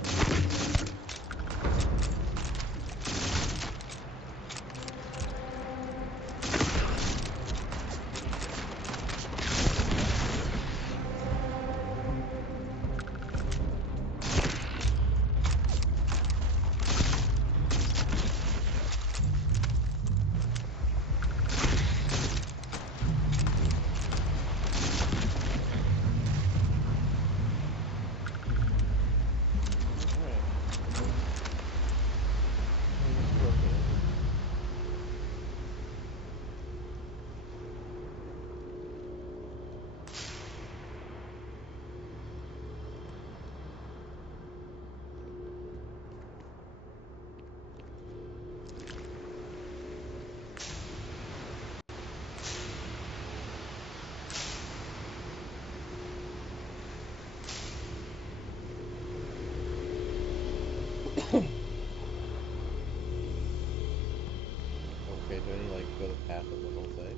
Okay, do I like go the path of the whole thing?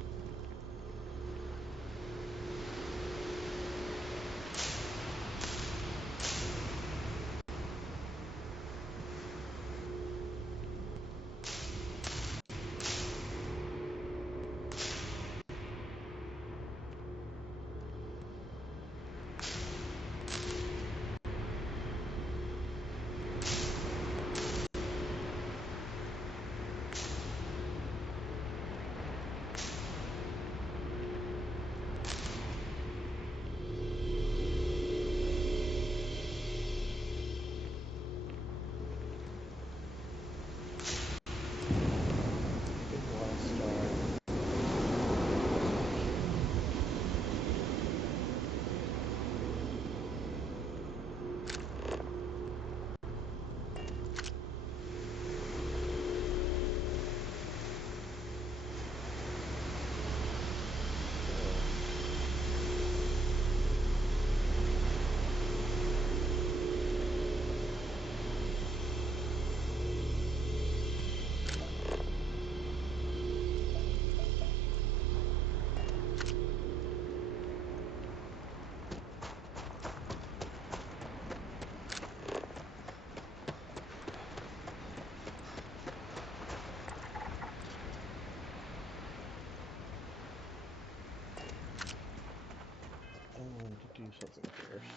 I wanted to do something first.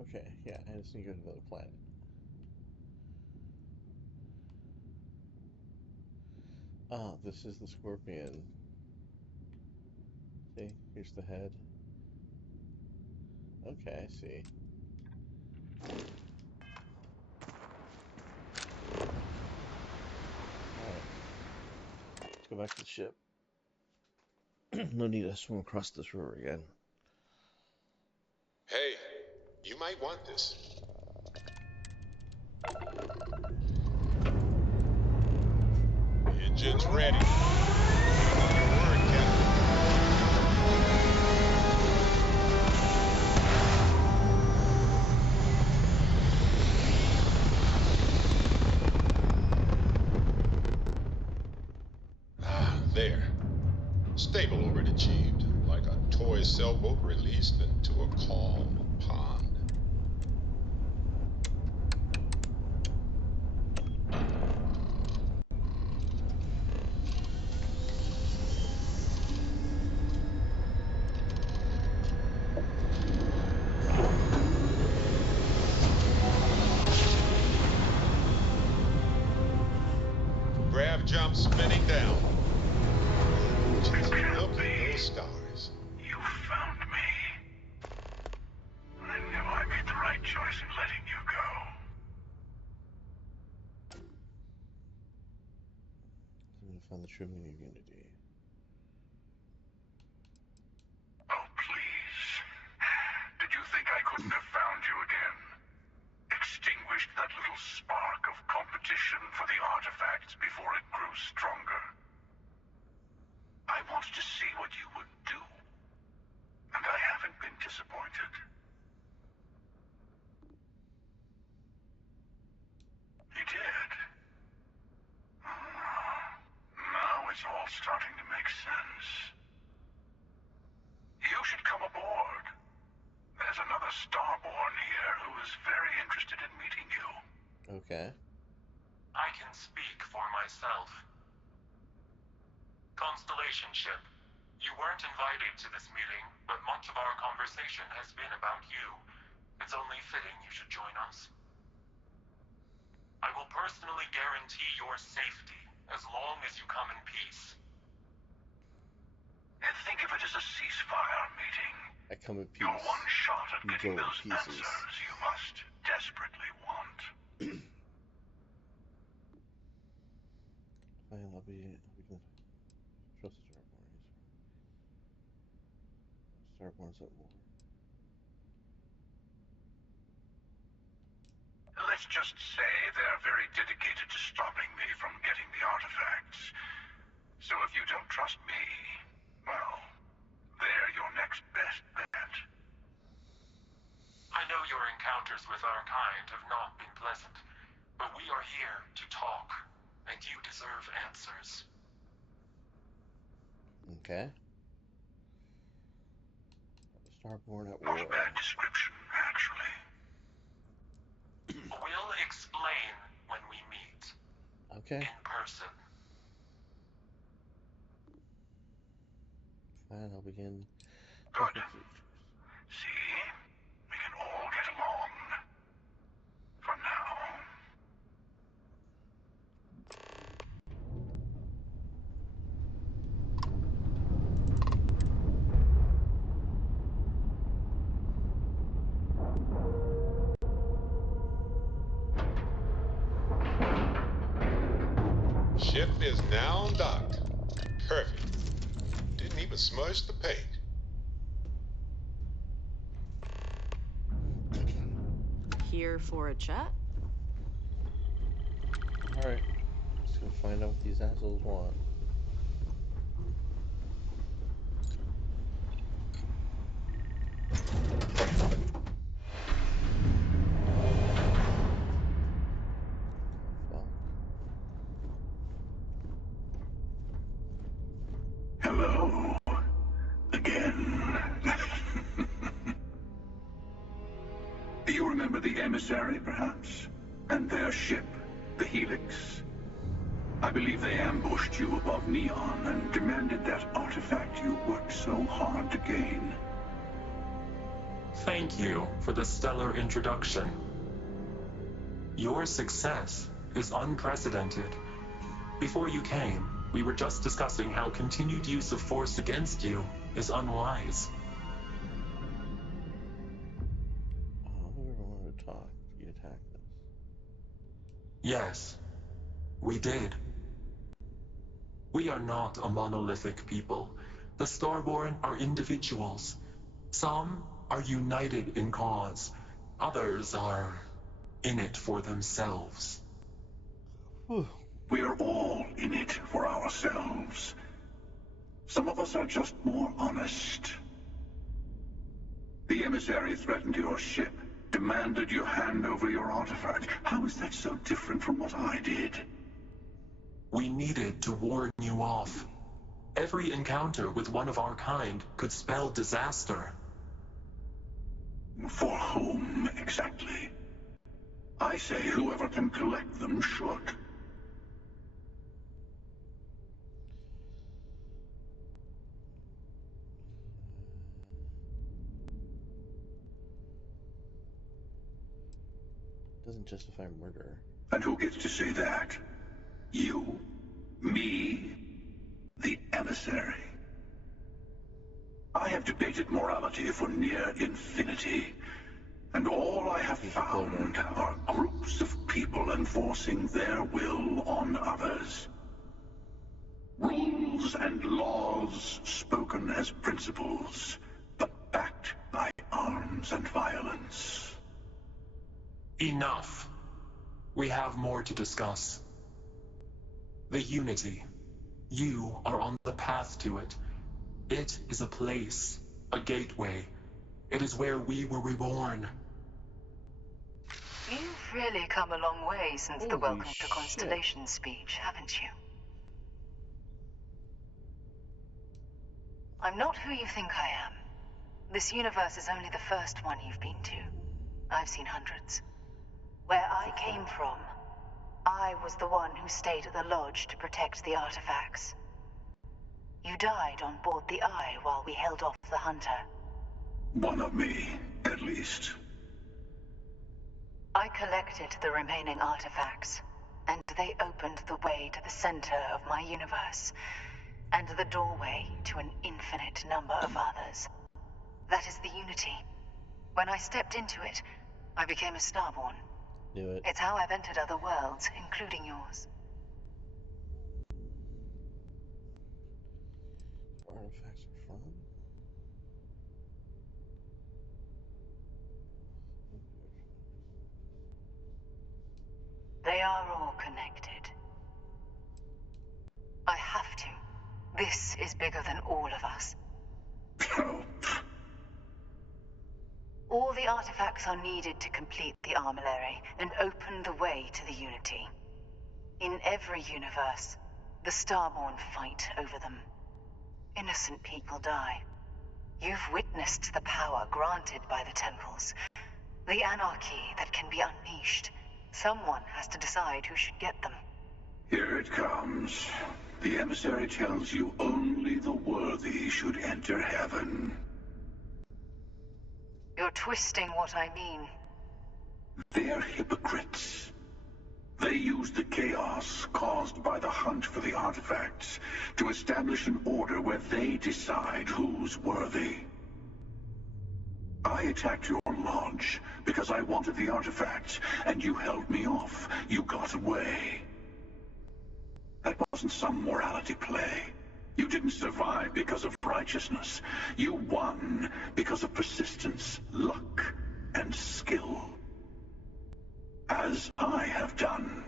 Okay, yeah, I just need to go to another planet. Ah, this is the scorpion. See, here's the head. Okay, I see. Alright, let's go back to the ship. No need to swim across this river again. Hey, you might want this. Engine's ready. Your word, Captain. Ah, there. Stable already achieved, like a toy military sailboat released into a calm pond. Grav jump spinning down. Just look at those stars. You found me. I knew I made the right choice in letting you go. I'm gonna find the true meaning of unity. Oh, please. Did you think I couldn't have found you again? Extinguished that little spark of competition for the artifacts before it grew stronger. I wanted to see what you would do, and I haven't been disappointed. You did. Now it's all starting to make sense. You should come aboard. There's another Starborn here who is very interested in meeting you. Okay. I can speak for myself. Constellation ship, you weren't invited to this meeting, but much of our conversation has been about you. It's only fitting you should join us. I will personally guarantee your safety as long as you come in peace. And think of it as a ceasefire meeting. I come in peace. Your one shot at You getting go in those pieces. answers you must desperately want. Fine, I'll be good. Trust the Starborn. Starborn's at war. Let's just say they're very dedicated to stopping me from getting the artifacts. So if you don't trust me, well, they're your next best bet. I know your encounters with our kind have not been pleasant, but we are here to talk, and you deserve answers. Okay. Starborn at Not war. a bad description, actually. We'll explain when we meet. Okay. In person. Fine, I'll begin. Good. See? We can all get along. For now. Ship is now docked. Perfect. Didn't even smudge the paint. Here for a chat? Alright. Just gonna find out what these assholes want. Hello. Again. You remember the emissary, perhaps? And their ship, the Helix? I believe they ambushed you above Neon and demanded that artifact you worked so hard to gain. Thank you for the stellar introduction. Your success is unprecedented. Before you came, we were just discussing how continued use of force against you is unwise. Whoever wanted to talk, you attacked us. Yes, we did. We are not a monolithic people. The Starborn are individuals. Some are united in cause. Others are in it for themselves. We are all in it for ourselves. Some of us are just more honest. The emissary threatened your ship, demanded you hand over your artifact. How is that so different from what I did? We needed to ward you off. Every encounter with one of our kind could spell disaster. For whom, exactly? I say whoever can collect them should. Doesn't justify murder. And who gets to say that? You? Me? The emissary? I have debated morality for near infinity, and all I have found are groups of people enforcing their will on others. Rules and laws spoken as principles, but backed by arms and violence. Enough. We have more to discuss. The Unity. You are on the path to it. It is a place, a gateway. It is where we were reborn. You've really come a long way since the Welcome to Constellation speech, haven't you? I'm not who you think I am. This universe is only the first one you've been to. I've seen hundreds. Where I came from, I was the one who stayed at the lodge to protect the artifacts. You died on board the Eye while we held off the Hunter. One of me, at least. I collected the remaining artifacts, and they opened the way to the center of my universe, and the doorway to an infinite number of others. That is the Unity. When I stepped into it, I became a Starborn. Knew it. It's how I've entered other worlds, including yours. Artifacts are fun. They are all connected. I have to. This is bigger than all of us. All the artifacts are needed to complete the armillary and open the way to the Unity. In every universe, the Starborn fight over them. Innocent people die. You've witnessed the power granted by the temples. The anarchy that can be unleashed. Someone has to decide who should get them. Here it comes. The emissary tells you only the worthy should enter heaven. You're twisting what I mean. They're hypocrites. They use the chaos caused by the hunt for the artifacts to establish an order where they decide who's worthy. I attacked your lodge because I wanted the artifacts, and you held me off. You got away. That wasn't some morality play. You didn't survive because of righteousness. You won because of persistence, luck, and skill. As I have done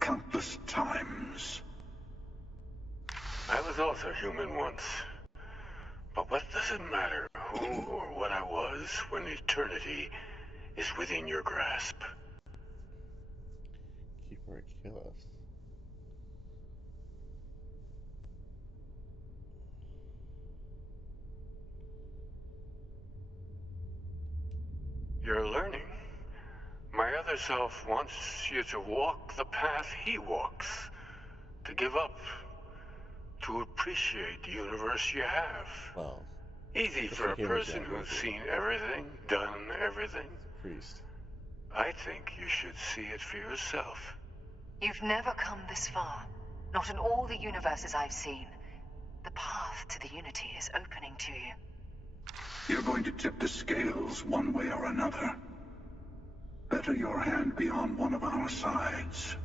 countless times. I was also human once. But what does it matter who or what I was when eternity is within your grasp? Keep or kill us. You're learning. My other self wants you to walk the path he walks. To give up. To appreciate the universe you have. Well, easy for a person who's seen everything, done everything. Priest. I think you should see it for yourself. You've never come this far. Not in all the universes I've seen. The path to the Unity is opening to you. You're going to tip the scales one way or another. Better your hand be on one of our sides.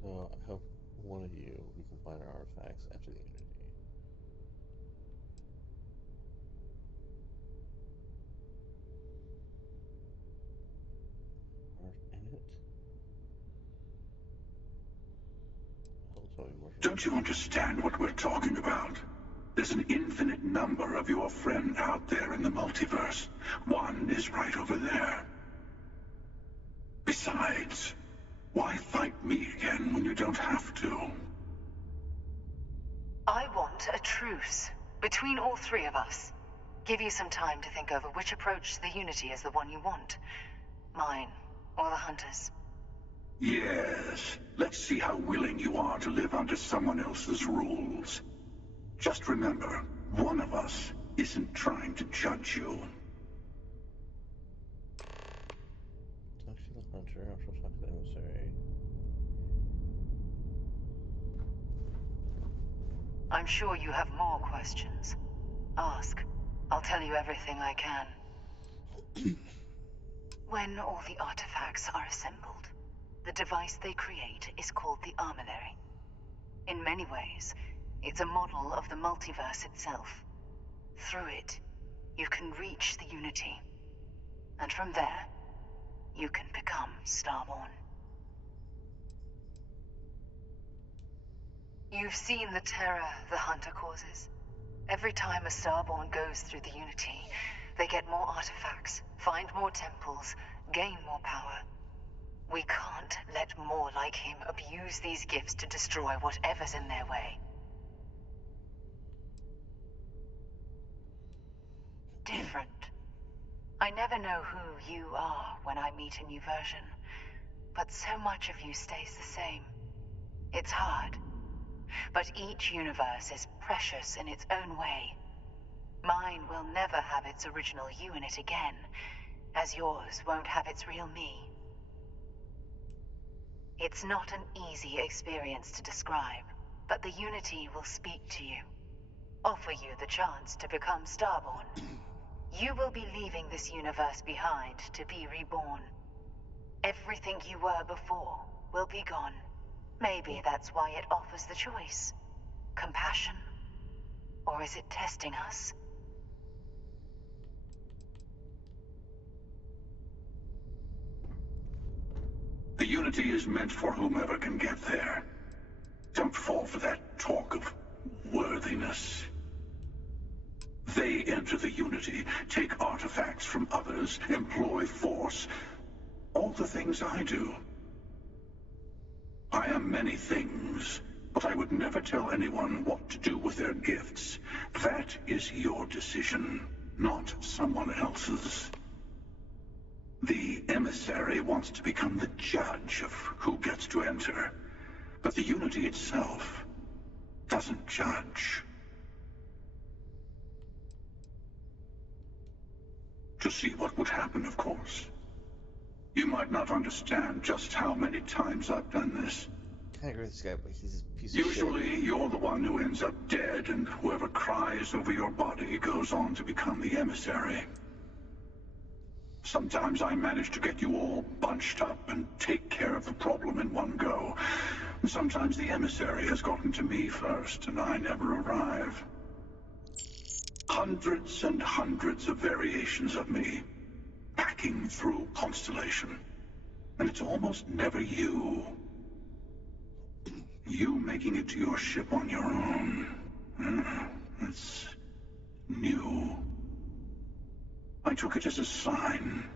So, I hope one of you we can find our artifacts after the Unity. In it? Don't you understand what we're talking about? There's an infinite number of your friend out there in the multiverse. One is right over there. Besides, why fight me again when you don't have to? want a truce between all three of us. Give you some time to think over which approach to the Unity is the one you want. Mine, or the Hunters. Yes. Let's see how willing you are to live under someone else's rules. Just remember, one of us isn't trying to judge you. Talk to the Hunter, also talk to the Emissary. I'm sure you have more questions. Ask. I'll tell you everything I can. When all the artifacts are assembled, the device they create is called the Armillary. In many ways, it's a model of the multiverse itself. Through it, you can reach the Unity. And from there, you can become Starborn. You've seen the terror the Hunter causes. Every time a Starborn goes through the Unity, they get more artifacts, find more temples, gain more power. We can't let more like him abuse these gifts to destroy whatever's in their way. Different. I never know who you are when I meet a new version, but so much of you stays the same. It's hard. But each universe is precious in its own way. Mine will never have its original you in it again, as yours won't have its real me. It's not an easy experience to describe, but the Unity will speak to you, offer you the chance to become Starborn. You will be leaving this universe behind to be reborn. Everything you were before will be gone. Maybe that's why it offers the choice. Compassion? Or is it testing us? The Unity is meant for whomever can get there. Don't fall for that talk of worthiness. They enter the Unity, take artifacts from others, employ force. All the things I do. I am many things, but I would never tell anyone what to do with their gifts. That is your decision, not someone else's. The Emissary wants to become the judge of who gets to enter, but the Unity itself doesn't judge. To see what would happen, of course. You might not understand just how many times I've done this. I agree with this guy, but he's a piece of shit. Usually, you're the one who ends up dead, and whoever cries over your body goes on to become the Emissary. Sometimes I manage to get you all bunched up and take care of the problem in one go. Sometimes the Emissary has gotten to me first, and I never arrive. Hundreds and hundreds of variations of me, packing through Constellation. And it's almost never you. You making it to your ship on your own. It's new. I took it as a sign.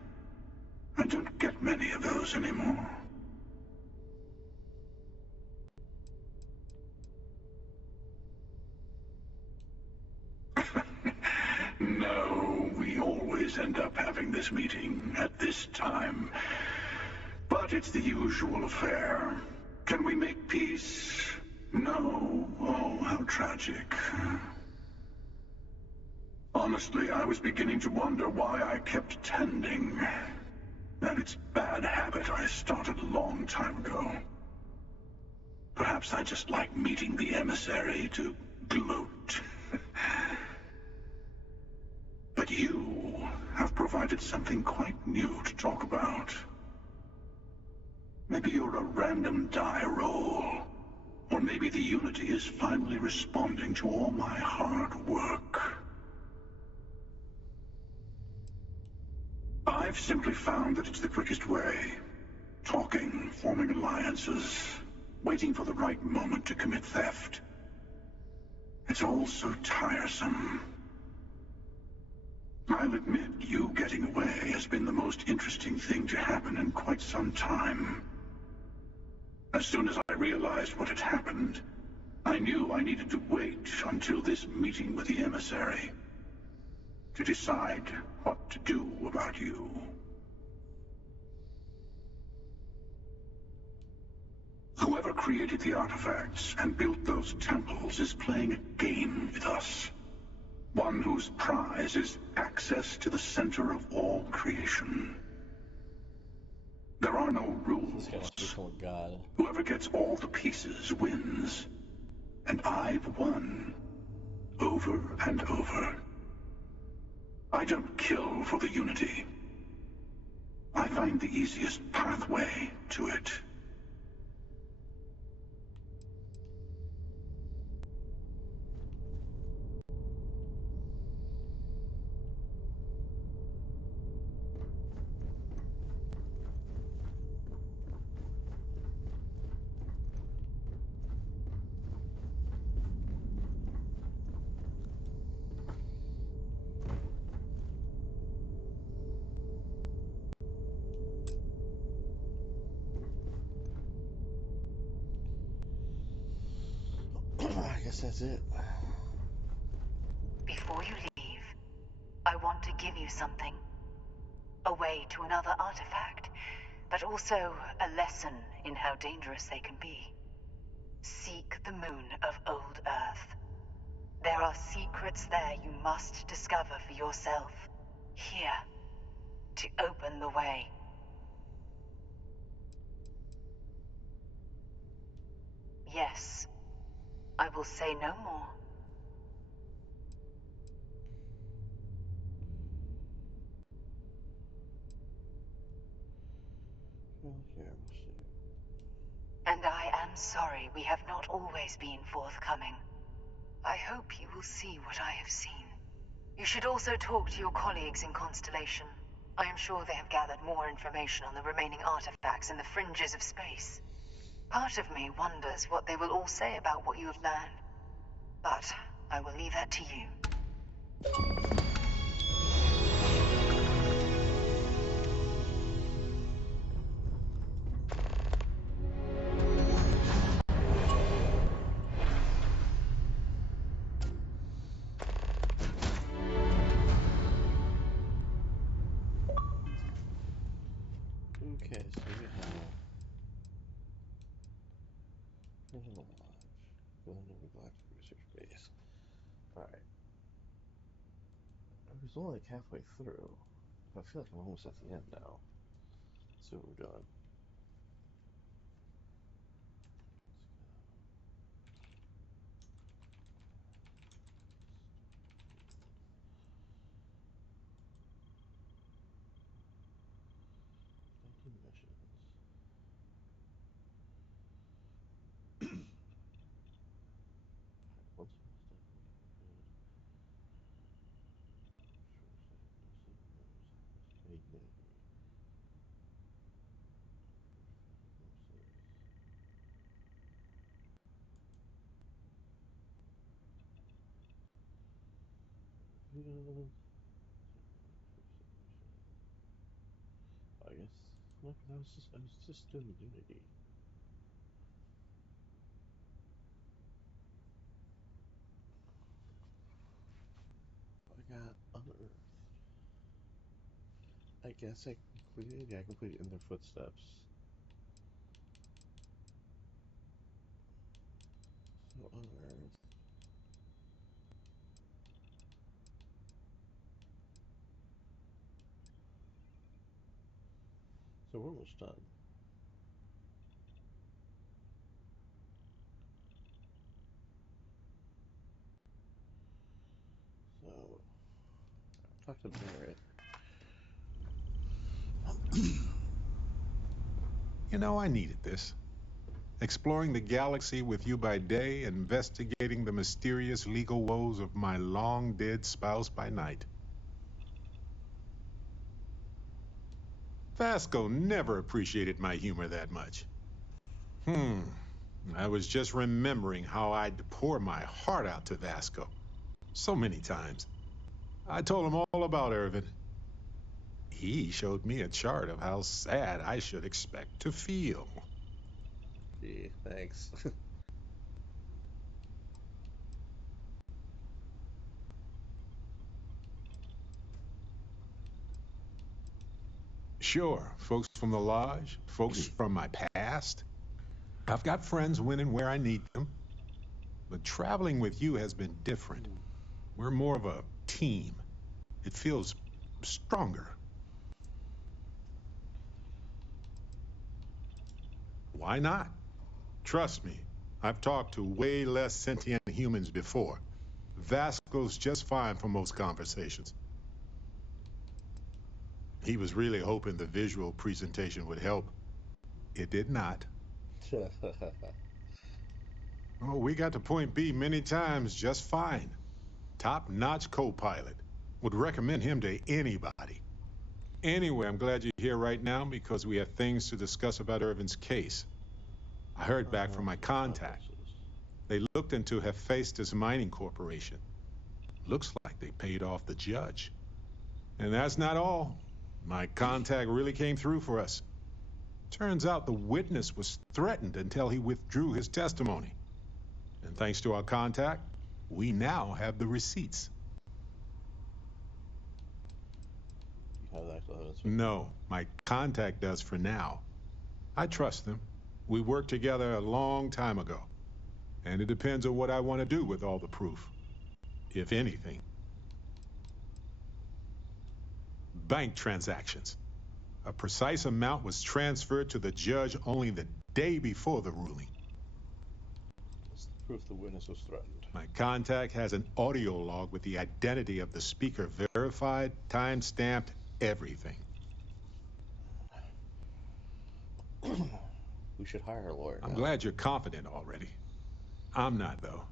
I don't get many of those anymore. No, we always end up having this meeting at this time. But it's the usual affair. Can we make peace? No. Oh, how tragic. Honestly, I was beginning to wonder why I kept tending. And it's a bad habit I started a long time ago. Perhaps I just like meeting the Emissary to gloat. But you have provided something quite new to talk about. Maybe you're a random die roll. Or maybe the Unity is finally responding to all my hard work. I've simply found that it's the quickest way. Talking, forming alliances, waiting for the right moment to commit theft. It's all so tiresome. I'll admit, you getting away has been the most interesting thing to happen in quite some time. As soon as I realized what had happened, I knew I needed to wait until this meeting with the emissary to decide what to do about you. Whoever created the artifacts and built those temples is playing a game with us. One whose prize is access to the center of all creation. There are no rules. God. Whoever gets all the pieces wins. And I've won. Over and over. I don't kill for the Unity. I find the easiest pathway to it. I guess that's it. Before you leave, I want to give you something. A way to another artifact, but also a lesson in how dangerous they can be. Seek the moon of Old Earth. There are secrets there you must discover for yourself. Here, to open the way. Yes, I will say no more. Well, here, we'll see. And I am sorry we have not always been forthcoming. I hope you will see what I have seen. You should also talk to your colleagues in Constellation. I am sure they have gathered more information on the remaining artifacts in the fringes of space. Part of me wonders what they will all say about what you have learned. But I will leave that to you. Okay, so we have alive. Going over galactic research base. Alright. I was only like halfway through. I feel like I'm almost at the end now. Let's see what we're doing. Missions. Once more stuff good. I guess look, I was just doing Unity. I got unearthed. I guess I completed. Yeah, I completed In Their Footsteps. So unearthed. So we're almost done. So talk to Barrett. You know, I needed this. Exploring the galaxy with you by day, investigating the mysterious legal woes of my long-dead spouse by night. Vasco never appreciated my humor that much. I was just remembering how I'd pour my heart out to Vasco. So many times. I told him all about Irvin. He showed me a chart of how sad I should expect to feel. Gee, thanks. Sure, folks from the lodge, folks from my past. I've got friends when and where I need them. But traveling with you has been different. We're more of a team. It feels stronger. Why not? Trust me, I've talked to way less sentient humans before. Vasco's just fine for most conversations. He was really hoping the visual presentation would help. It did not. Oh, we got to point B many times just fine. Top-notch co-pilot. Would recommend him to anybody. Anyway, I'm glad you're here right now because we have things to discuss about Irvin's case. I heard back from my contact. They looked into Hephaestus Mining Corporation. Looks like they paid off the judge. And that's not all. My contact really came through for us. Turns out the witness was threatened until he withdrew his testimony. And thanks to our contact, we now have the receipts. You have actual evidence? No, my contact does for now. I trust them. We worked together a long time ago. And it depends on what I want to do with all the proof. If anything. Bank transactions. A precise amount was transferred to the judge only the day before the ruling. What's the proof the witness was threatened? My contact has an audio log with the identity of the speaker verified, time-stamped, everything. We should hire a lawyer. I'm glad you're confident already. I'm not, though.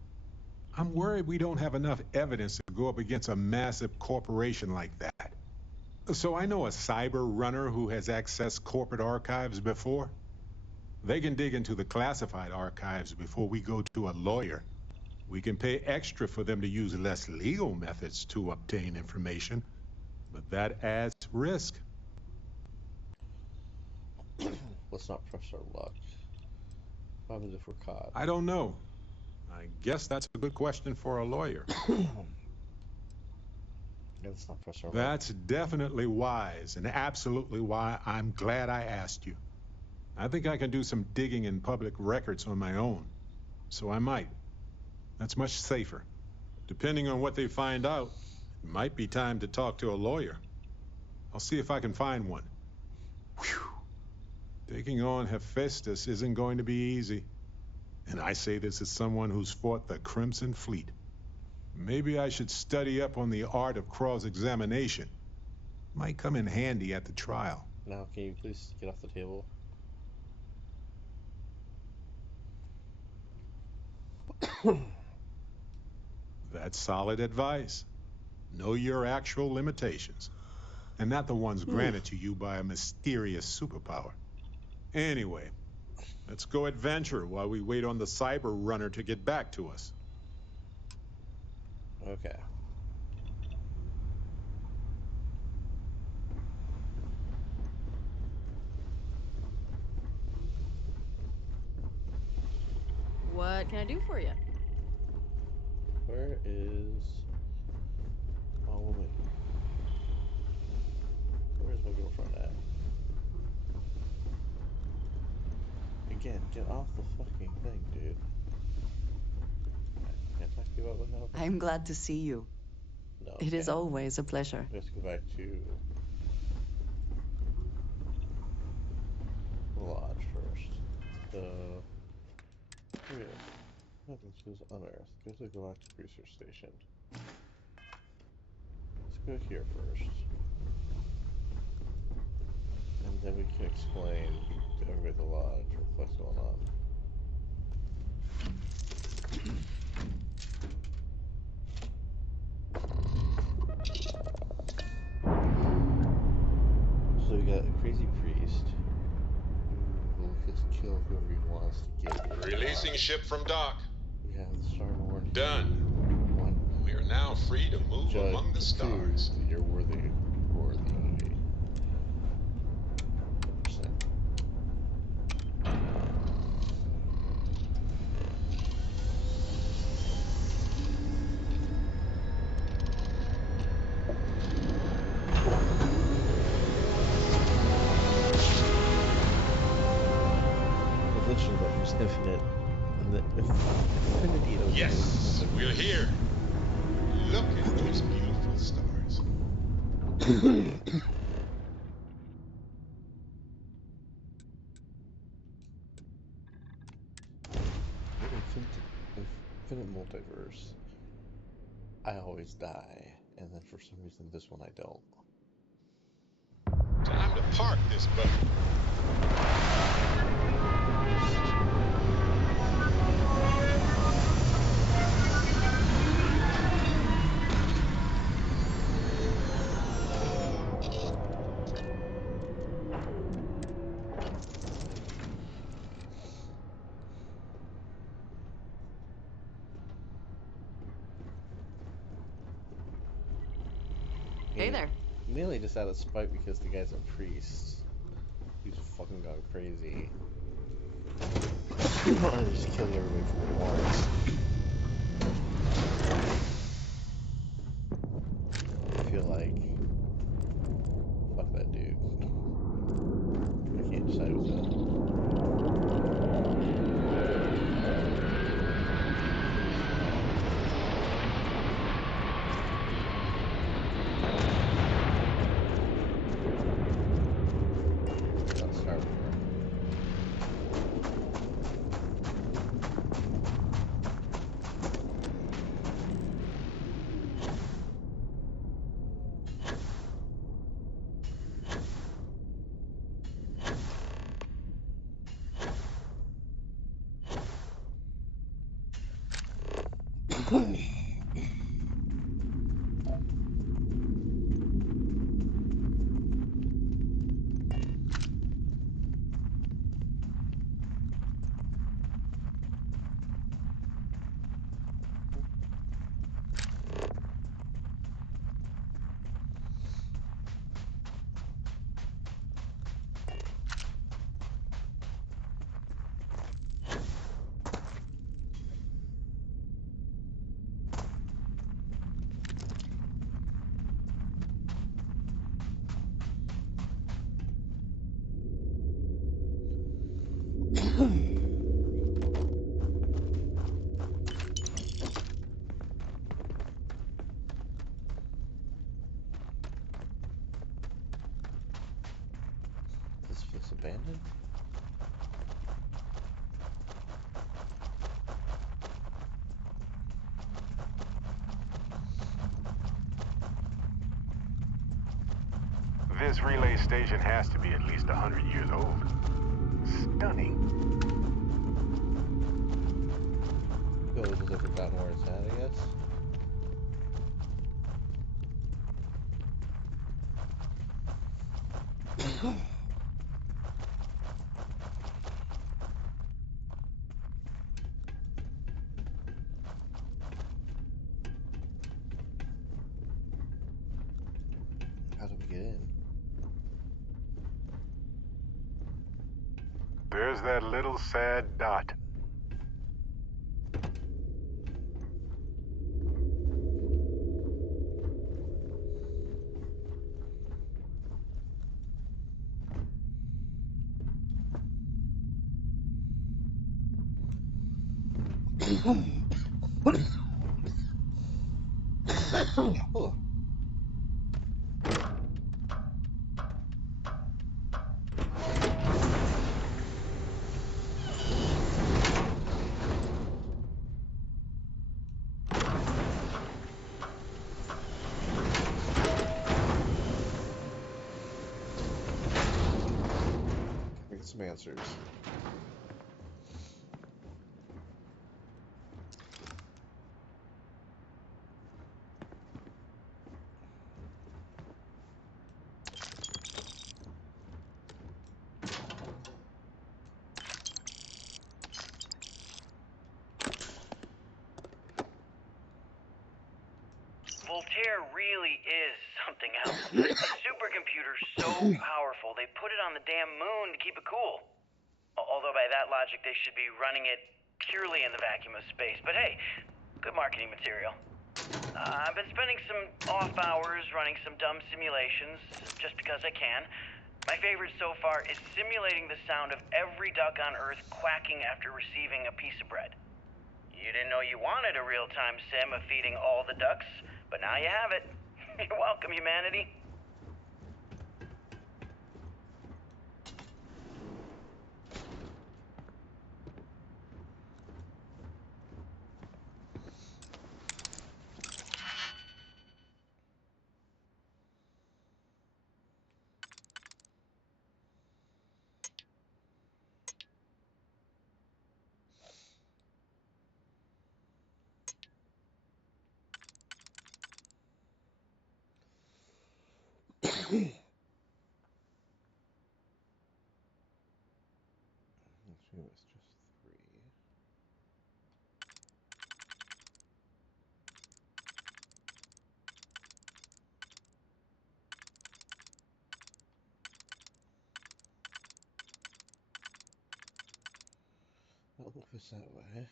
I'm worried we don't have enough evidence to go up against a massive corporation like that. So I know a cyber runner who has accessed corporate archives before. They can dig into the classified archives before we go to a lawyer. We can pay extra for them to use less legal methods to obtain information, but that adds risk. Let's not press our luck. What happens if we're caught? I don't know. I guess that's a good question for a lawyer. Let's not press our luck. That's definitely wise and absolutely why I'm glad I asked you. I think I can do some digging in public records on my own. So I might. That's much safer. Depending on what they find out, it might be time to talk to a lawyer. I'll see if I can find one. Whew. Taking on Hephaestus isn't going to be easy. And I say this as someone who's fought the Crimson Fleet. Maybe I should study up on the art of cross-examination. Might come in handy at the trial. Now, can you please get off the table? That's solid advice. Know your actual limitations, and not the ones granted to you by a mysterious superpower. Anyway, let's go adventure while we wait on the cyber runner to get back to us. Okay. What can I do for you? Where is my woman? Where's my girlfriend at? Again, get off the fucking thing, dude. Can I talk to you about what happened? I'm glad to see you. No. It is always a pleasure. We have to go back to the lodge first. Okay. Nothing says unearthed. Go to the Galactic Research Station. Let's go here first. And then we can explain to everybody at the lodge what the fuck's going on. So we got a crazy priest who will just kill whoever he wants to get. Releasing ship from dock. We have the Starborn. Done. We are now free to move among the stars. That you're worthy. question about who's infinite and the infinity of Yes, we're here. Look at those beautiful stars. Infinite multiverse. I always die, and then for some reason this one I don't. Time to park this boat. Hey there. Mainly just out of spite because the guy's a priest. He's fucking gone crazy. Just killing everybody for what he wants. I feel like fuck that dude. I can't decide with that. Is this place abandoned? This relay station has to be at least 100 years old. Stunning. Villagers have forgotten where it's at, I guess. How do we get in? There's that little sad dot. Oh. Get some answers. Voltaire really is something else. A supercomputer so powerful, they put it on the damn moon to keep it cool. Although by that logic, they should be running it purely in the vacuum of space. But hey, good marketing material. I've been spending some off hours running some dumb simulations, just because I can. My favorite so far is simulating the sound of every duck on Earth quacking after receiving a piece of bread. You didn't know you wanted a real-time sim of feeding all the ducks, but now you have it. You're welcome, humanity. It was just 3. I'll look this that way.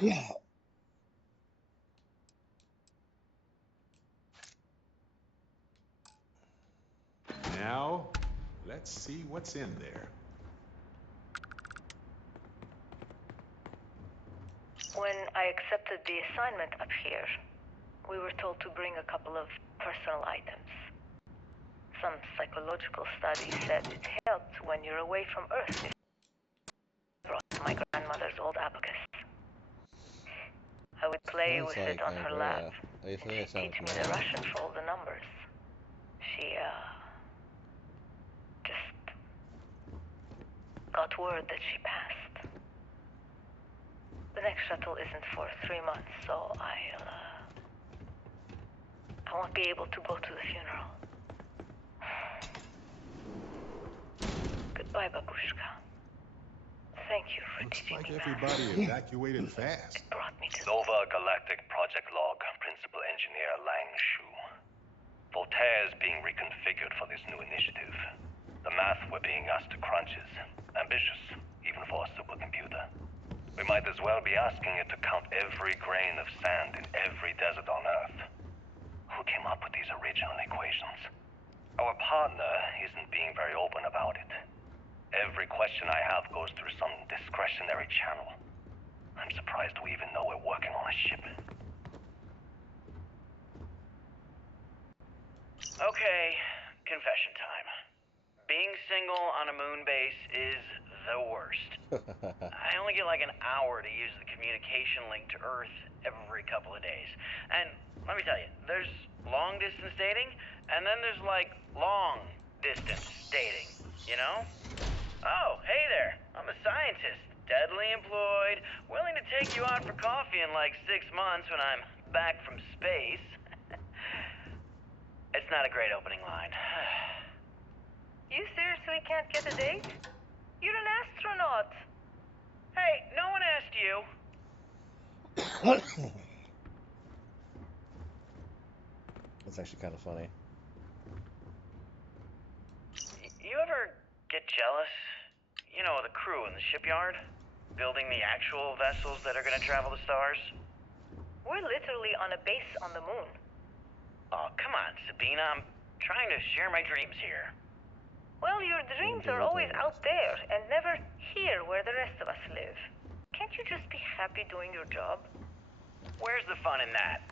Yeah. Now, let's see what's in there. When I accepted the assignment up here, we were told to bring a couple of personal items. Some psychological studies said it helped when you're away from Earth. I brought my grandmother's old abacus. I would play with it on her lap, teach me the Russian for all the numbers. She, just got word that she passed. The next shuttle isn't for 3 months, so I won't be able to go to the funeral. Goodbye, babushka. Thank you for teaching me math. Everybody evacuated fast. It brought me to Nova Galactic Project Log, Principal Engineer Lang Shu. Voltaire is being reconfigured for this new initiative. The math we're being asked to crunch is ambitious, even for a supercomputer. We might as well be asking it to count every grain of sand in every desert on Earth. Who came up with these original equations? Our partner isn't being very open about it. Every question I have goes through some discretionary channel. I'm surprised we even know we're working on a ship. Okay, confession time. Being single on a moon base is the worst. I only get like an hour to use the communication link to Earth every couple of days. And let me tell you, there's long distance dating, and then there's like long distance dating, you know? Oh, hey there. I'm a scientist, deadly employed, willing to take you out for coffee in like 6 months when I'm back from space. It's not a great opening line. You seriously can't get a date? You're an astronaut. Hey, no one asked you. That's actually kind of funny. You ever get jealous? You know, the crew in the shipyard? Building the actual vessels that are gonna travel the stars? We're literally on a base on the moon. Oh, come on, Sabina. I'm trying to share my dreams here. Well, your dreams are always out there and never here where the rest of us live. Can't you just be happy doing your job? Where's the fun in that?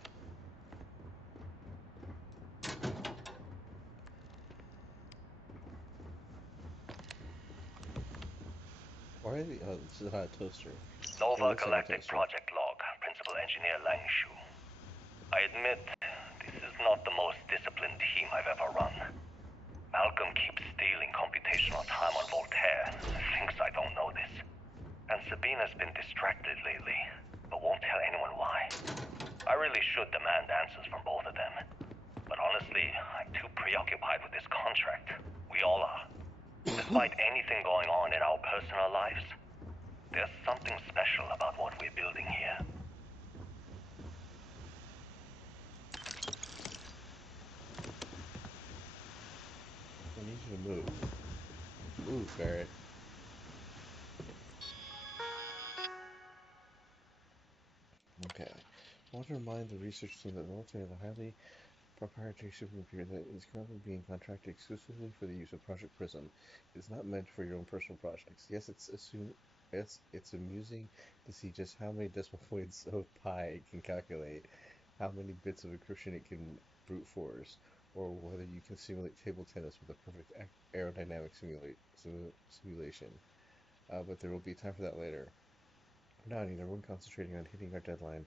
Why are the, oh, this is not a toaster. Nova It looks like a Galactic toaster. Project Log, Principal Engineer Lang Shu. I admit, this is not the most disciplined team I've ever run. Malcolm keeps stealing computational time on Voltaire and thinks I don't know this. And Sabina's been distracted lately, but won't tell anyone why. I really should demand answers from both of them. But honestly, I'm too preoccupied with this contract. We all are. Despite anything going on in our personal lives, there's something special about what we're building here. I need you to move. Move, Barrett. Okay. I want to remind the research team that the military has a highly proprietary supercomputer that is currently being contracted exclusively for the use of Project Prism. It is not meant for your own personal projects. Yes, it's amusing to see just how many decimal points of pi it can calculate, how many bits of encryption it can brute force, or whether you can simulate table tennis with a perfect aerodynamic simulation. But there will be time for that later. Now I need everyone concentrating on hitting our deadline.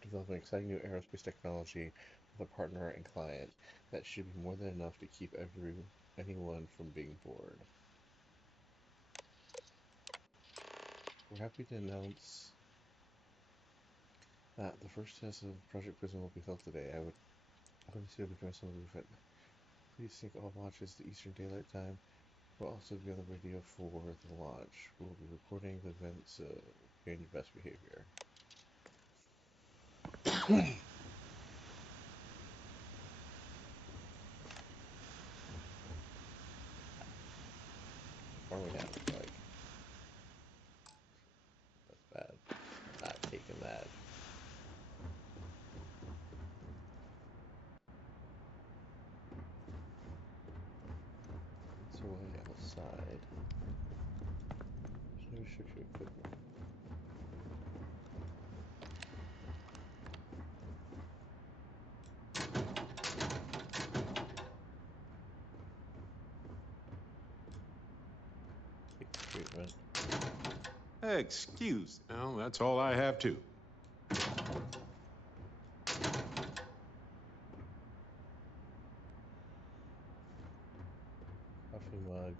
We're developing exciting new aerospace technology with a partner and client. That should be more than enough to keep anyone from being bored. We're happy to announce that the first test of Project Prism will be held today. I would consider becoming some of it. Please sync all launches to Eastern Daylight Time. We'll also be on the radio for the launch. We'll be recording the event, so be on your best behavior. Far away now, like, that's bad. Not taking that. It's away outside. There's no restriction equipment. Treatment. Excuse. Well, that's all I have too. Coffee mug.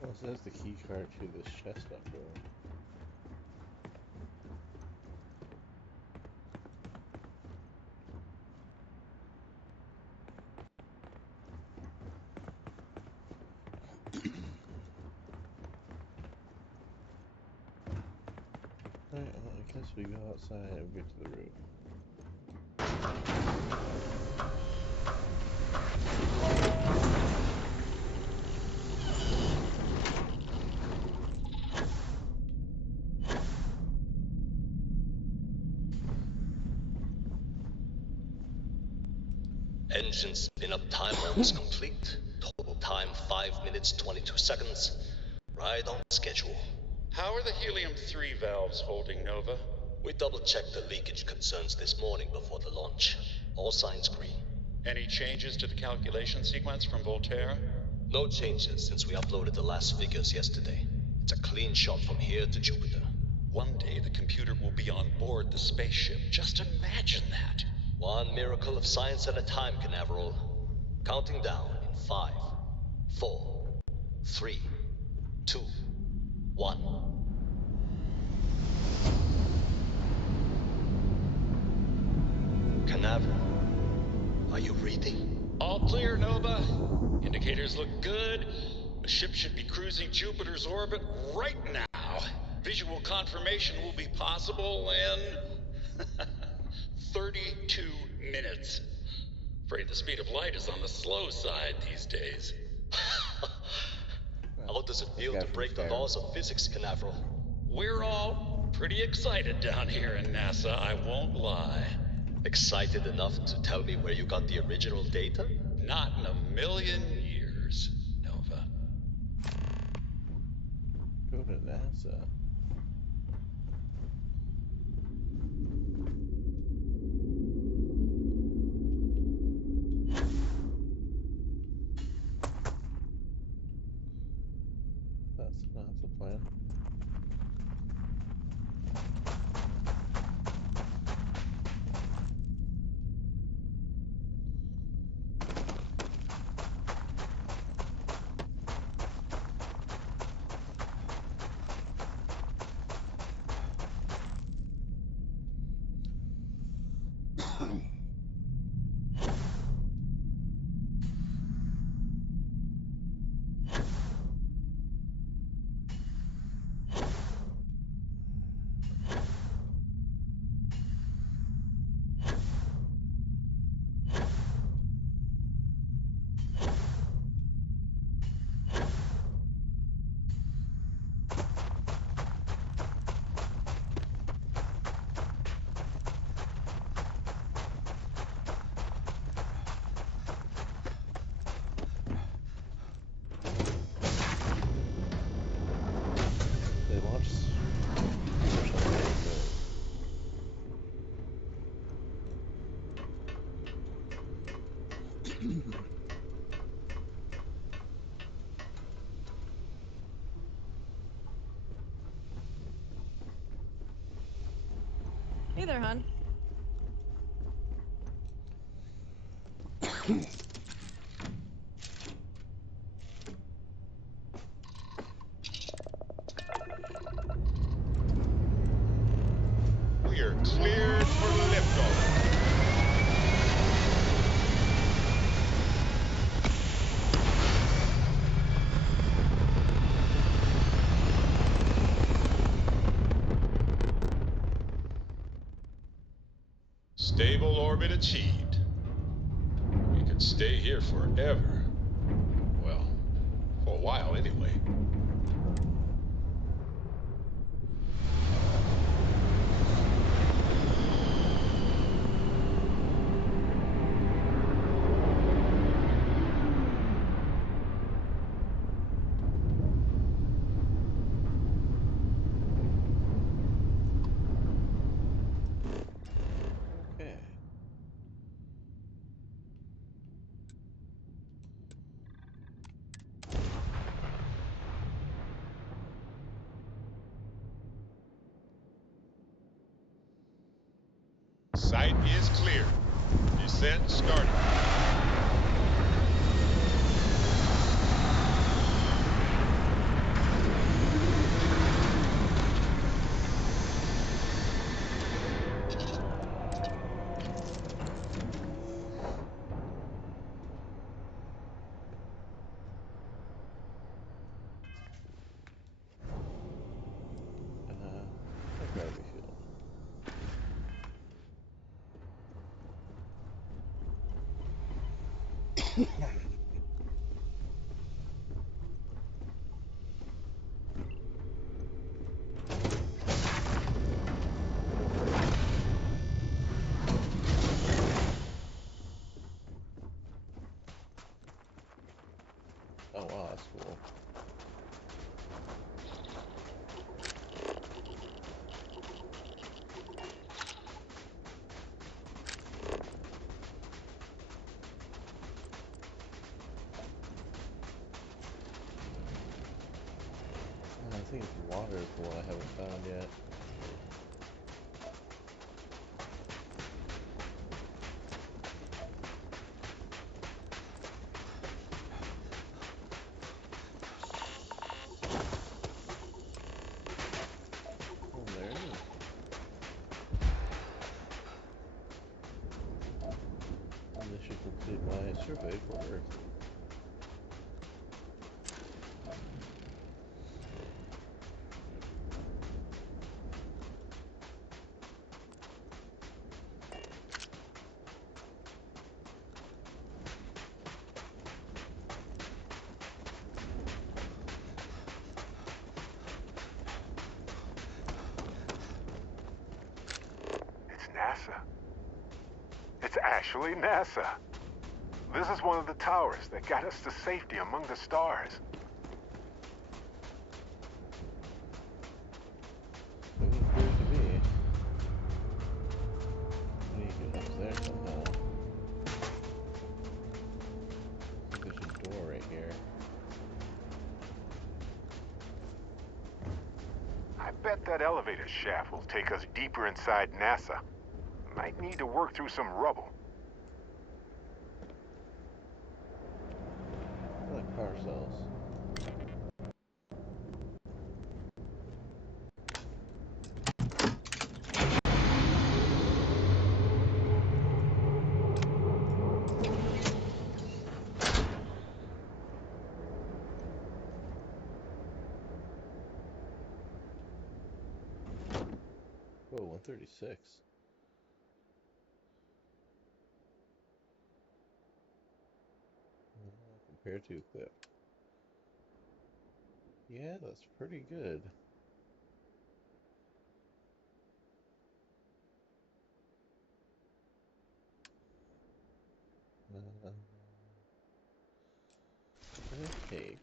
Well, so that's the key card to this chestnut room. Alright, well, I guess we go outside and get to the roof. Engine spin-up time almost complete. Total time 5 minutes 22 seconds. Right on schedule. How are the helium-3 valves holding, Nova? We double-checked the leakage concerns this morning before the launch. All signs green. Any changes to the calculation sequence from Voltaire? No changes since we uploaded the last figures yesterday. It's a clean shot from here to Jupiter. One day the computer will be on board the spaceship. Just imagine that. One miracle of science at a time, Canaveral. Counting down in 5, 4, 3, 2, 1. Canaveral, are you reading? All clear, Nova. Indicators look good. The ship should be cruising Jupiter's orbit right now. Visual confirmation will be possible in 32 minutes. Afraid the speed of light is on the slow side these days. How does it feel to break the laws of physics, Canaveral? We're all pretty excited down here in NASA, I won't lie. Excited enough to tell me where you got the original data? Not in a million years, Nova. Go to NASA. That's the plan. They launched Hey there, hon. We are cleared for liftoff. Stable orbit achieved. We could stay here forever. Well, for a while anyway. okay. Site is clear. Descent started. Gravity field. Oh wow, that's cool. I think it's water is the one I haven't found yet. Oh, there it is. And this should complete my survey for Earth. It's NASA. It's actually NASA. This is one of the towers that got us to safety among the stars. It would appear to be. I need to get up there somehow. I think there's a door right here. I bet that elevator shaft will take us deeper inside NASA. Might need to work through some rubble. I like power cells. Whoa, 136. Compared to equip. Yeah, that's pretty good. What did I take?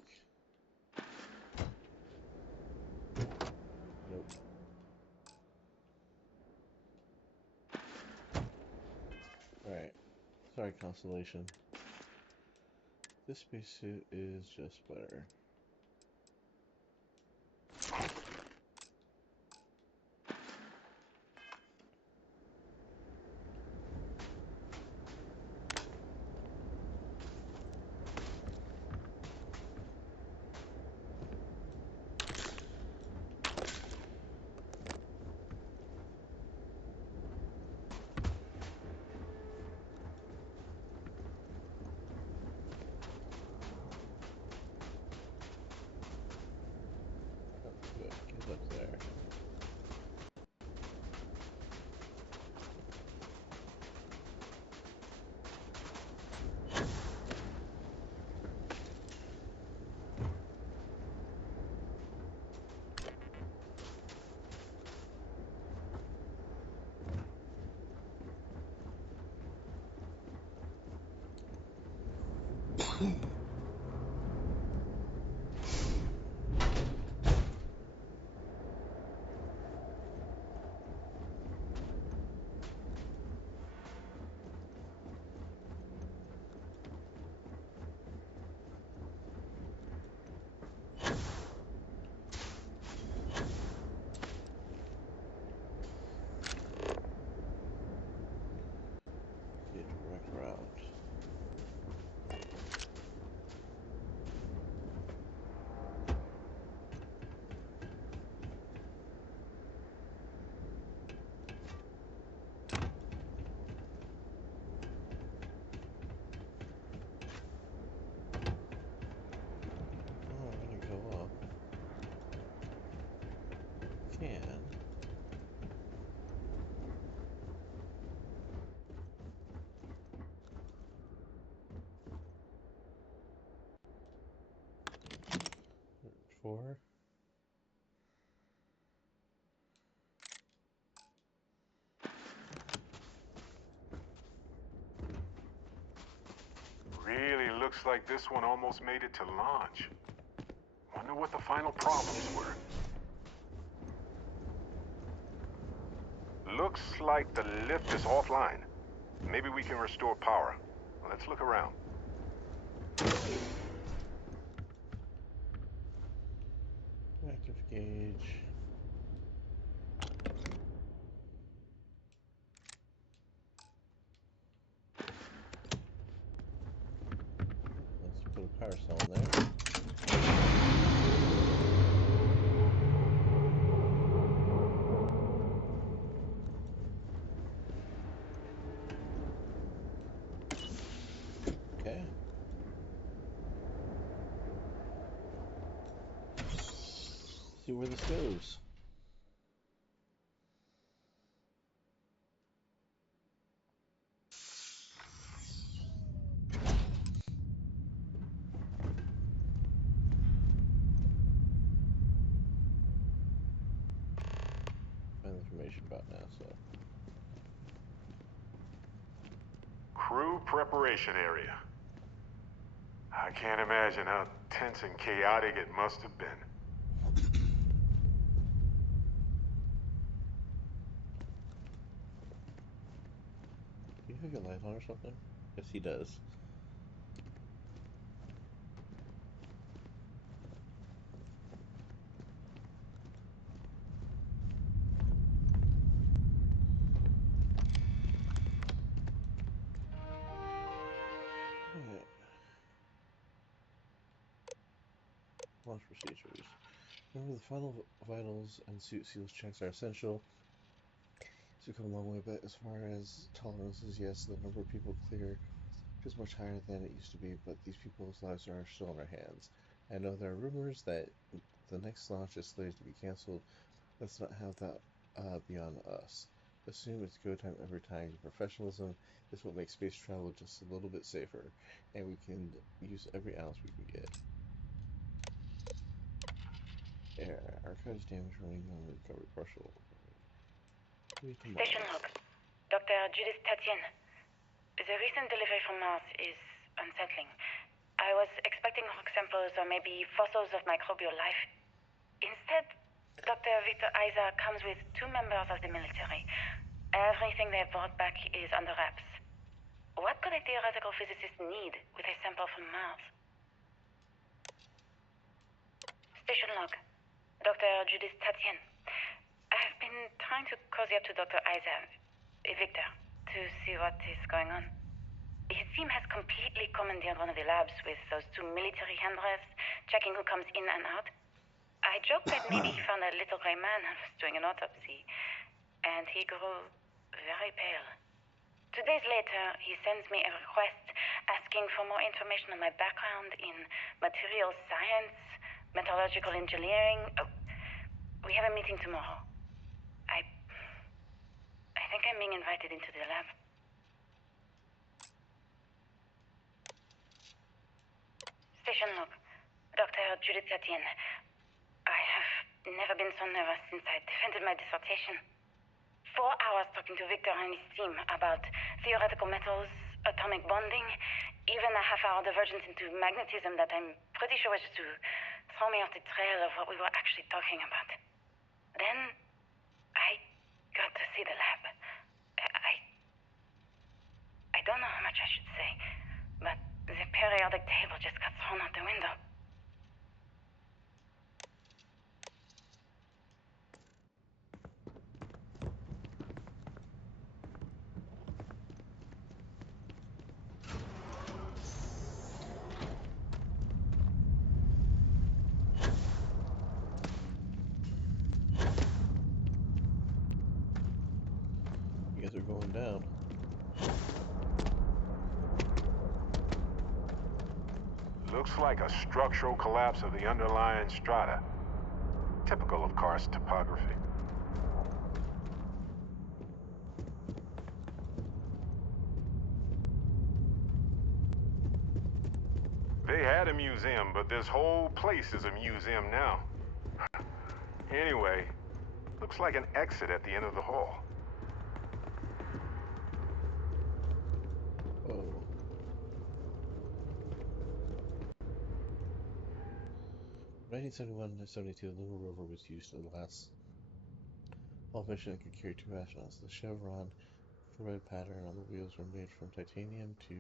Nope. Alright. Sorry, Constellation. This spacesuit is just better. Good. Get up there. See a direct route. Oh, I'm gonna go up. Can. Four. Really looks like this one almost made it to launch. Wonder what the final problems were. Looks like the lift is offline. Maybe we can restore power. Let's look around. Active gauge. Let's put a power cell in there. Okay. See where this goes. Find information about NASA. Crew preparation area. I can't imagine how tense and chaotic it must have been. Do you have your light on or something? Yes, he does. Alright. Launch procedures. Remember, the final vitals and suit seals checks are essential. So we've come a long way, but as far as tolerances, yes, the number of people clear is much higher than it used to be, but these people's lives are still in our hands. I know there are rumors that the next launch is slated to be cancelled. Let's not have that be on us. Assume it's go time every time. Professionalism is what makes space travel just a little bit safer, and we can use every ounce we can get. Air. Archives damage remaining on the recovery partial. Station log. Dr. Judith Tatien. The recent delivery from Mars is unsettling. I was expecting rock samples or maybe fossils of microbial life. Instead, Dr. Victor Isa comes with 2 members of the military. Everything they've brought back is under wraps. What could a theoretical physicist need with a sample from Mars? Station log. Dr. Judith Tatien. I've been trying to cozy up to Dr. Isa, Victor, to see what is going on. His team has completely commandeered one of the labs with those 2 military handrails, checking who comes in and out. I joked that maybe he found a little gray man and was doing an autopsy, and he grew very pale. 2 days later, he sends me a request asking for more information on my background in materials science, metallurgical engineering. We have a meeting tomorrow. I think I'm being invited into the lab. Station log. Dr. Judith Tatien. I have never been so nervous since I defended my dissertation. 4 hours talking to Victor and his team about theoretical metals, atomic bonding, even a half-hour divergence into magnetism that I'm pretty sure was to throw me off the trail of what we were actually talking about. Then, I got to see the lab. I don't know how much I should say, but the periodic table just got thrown out the window. You guys are going down. Looks like a structural collapse of the underlying strata. Typical of karst topography. They had a museum, but this whole place is a museum now. Anyway, looks like an exit at the end of the hall. Whoa. In 1971 to 72, the lunar rover was used in the last All mission and could carry 2 astronauts. The chevron thread pattern on the wheels were made from titanium to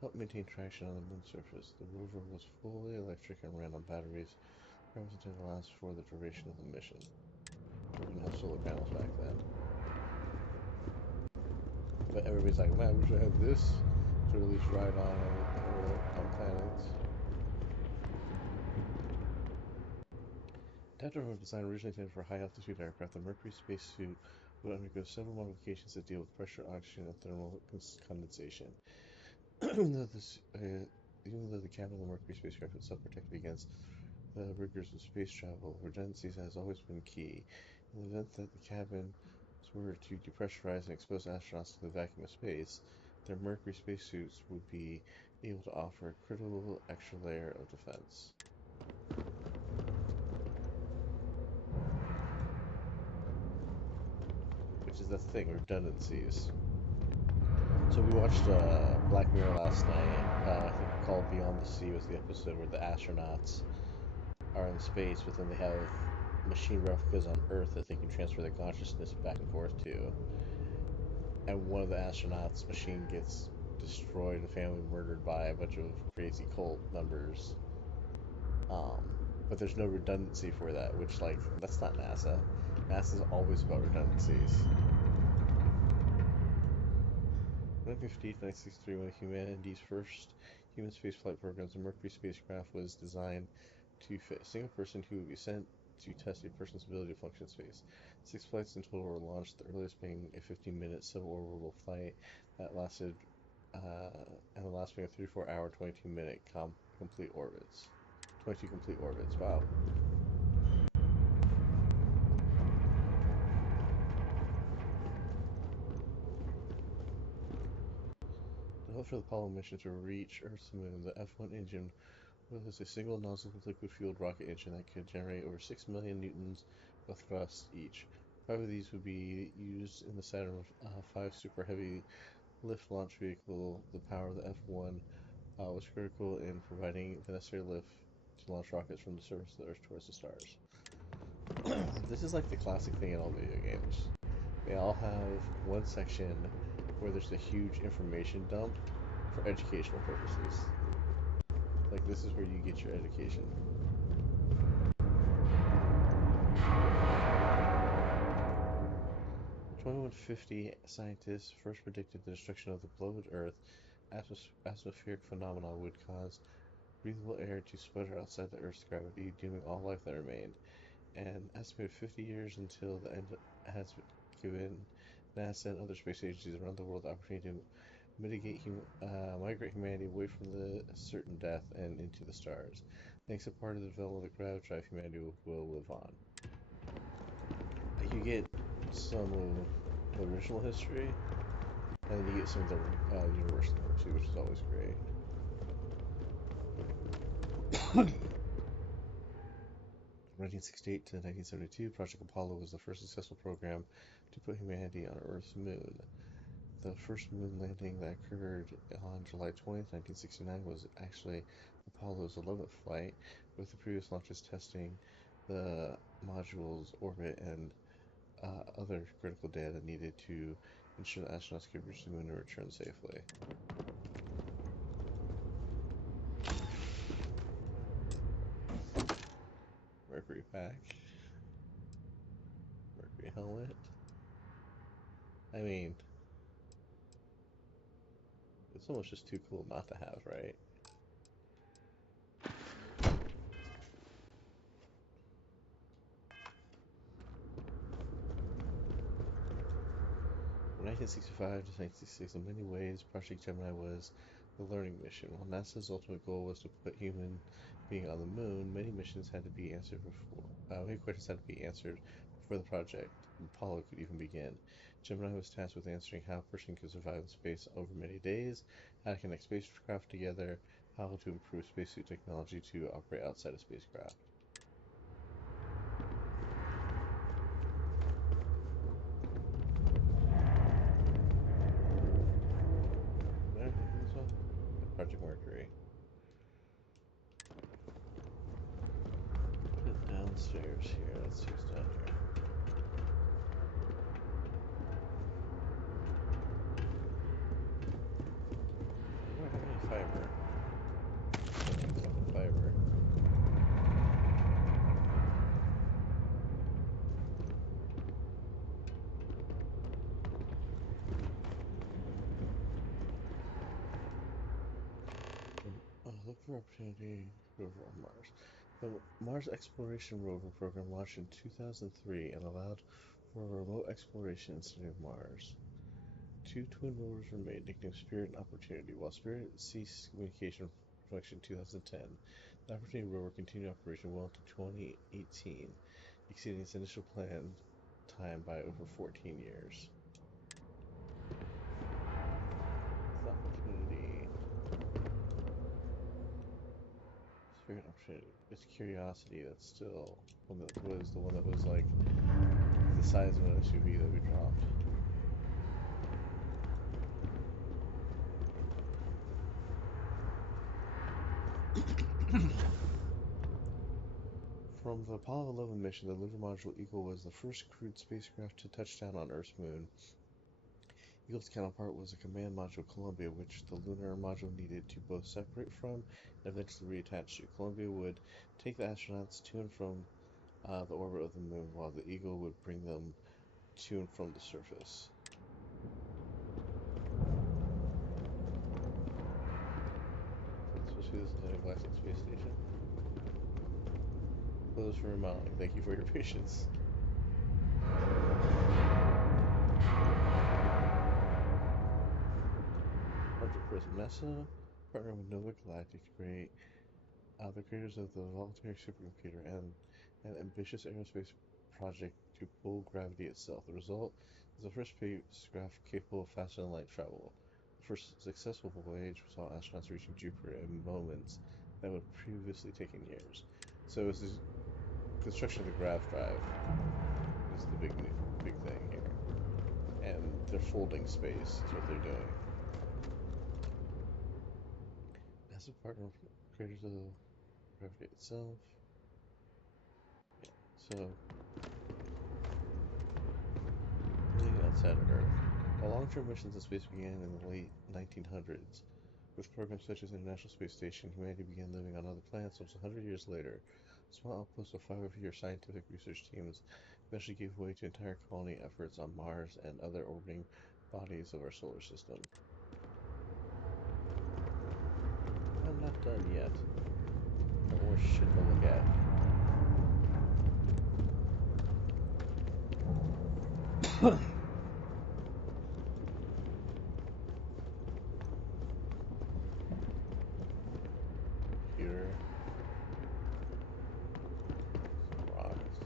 help maintain traction on the moon's surface. The rover was fully electric and ran on batteries, representing the last for the duration of the mission. We didn't have solar panels back then. But everybody's like, man, I wish I had this to at least ride on planets. Adapter was designed originally intended for high-altitude aircraft. The Mercury spacesuit would undergo several modifications that deal with pressure, oxygen, and thermal condensation. Even though the cabin of the Mercury spacecraft itself protected against the rigors of space travel, redundancy has always been key. In the event that the cabins were to depressurize and expose astronauts to the vacuum of space, their Mercury spacesuits would be able to offer a critical extra layer of defense. Which is the thing, redundancies. So we watched Black Mirror last night. I think called Beyond the Sea was the episode where the astronauts are in space, but then they have machine replicas on Earth that they can transfer their consciousness back and forth to. And one of the astronauts' machine gets destroyed and the family murdered by a bunch of crazy cult members. But there's no redundancy for that, which, like, that's not NASA. NASA's always about redundancies. 1950 to 1963, one of humanity's first human spaceflight programs, the Mercury spacecraft was designed to fit a single person who would be sent to test a person's ability to function in space. 6 flights in total were launched, the earliest being a 15-minute suborbital flight that lasted, and the last being a 34-hour, 22-minute complete orbits. 22 complete orbits, wow. Developed for the Apollo mission to reach Earth's moon, the F-1 engine was a single nozzle liquid-fueled rocket engine that could generate over 6 million newtons of thrust each. 5 of these would be used in the Saturn V Super Heavy lift launch vehicle. The power of the F-1 was critical in providing the necessary lift to launch rockets from the surface of the Earth towards the stars. This is like the classic thing in all video games. They all have one section where there's a huge information dump for educational purposes. Like, this is where you get your education. In 2150, scientists first predicted the destruction of the beloved Earth. Atmospheric phenomena would cause breathable air to sputter outside the Earth's gravity, dooming all life that remained. And estimated 50 years until the end has given NASA and other space agencies around the world the opportunity to migrate humanity away from the certain death and into the stars. Thanks to part of the development of the gravity drive, humanity will live on. You get some of the original history, and then you get some of the universal lore too, which is always great. 1968 to 1972, Project Apollo was the first successful program to put humanity on Earth's moon. The first moon landing that occurred on July 20th, 1969 was actually Apollo's 11th flight, with the previous launches testing the module's orbit and other critical data needed to ensure the astronauts could reach the moon and return safely. Mercury pack. Mercury helmet. I mean, it's almost just too cool not to have, right? From 1965 to 1966, in many ways, Project Gemini was the learning mission. While NASA's ultimate goal was to put human being on the moon, many questions had to be answered before the project Apollo could even begin. Gemini was tasked with answering how a person could survive in space over many days, how to connect spacecraft together, how to improve spacesuit technology to operate outside of spacecraft. This one? Project Mercury. Put it downstairs here. Let's see what's down here. I don't have any fiber. Fiber. Look for opportunity rover on Mars. The Mars Exploration Rover program launched in 2003 and allowed for remote exploration instead of Mars. 2 twin rovers were made, nicknamed Spirit and Opportunity. While Spirit ceased communication function in 2010, the Opportunity rover continued operation well into 2018, exceeding its initial planned time by over 14 years. The Opportunity. Spirit and Opportunity. It's Curiosity that's still was the one that was like the size of an SUV that we dropped. From the Apollo 11 mission, the lunar module Eagle was the first crewed spacecraft to touch down on Earth's moon. Eagle's counterpart was the command module Columbia, which the lunar module needed to both separate from and eventually reattach to. Columbia would take the astronauts to and from the orbit of the moon, while the Eagle would bring them to and from the surface. Supposed to be this intergalactic space station. Closed for remodeling. Thank you for your patience. Project Prism. NASA partnered with Nova Galactic to create the creators of the voluntary supercomputer and an ambitious aerospace project to pull gravity itself. The result is the first spacecraft capable of faster than light travel. The first successful voyage saw astronauts reaching Jupiter in moments that would previously taken years. So it's the construction of the grav drive is the big thing here, and they're folding space is what they're doing. NASA partner creators of gravity itself. Yeah, so living outside of Earth. While long-term missions in space began in the late 1900s, with programs such as the International Space Station, humanity began living on other planets almost 100 years later. Small outposts of 5-year scientific research teams eventually gave way to entire colony efforts on Mars and other orbiting bodies of our solar system. I'm not done yet. Got more shit to look at. Computer. Rocks.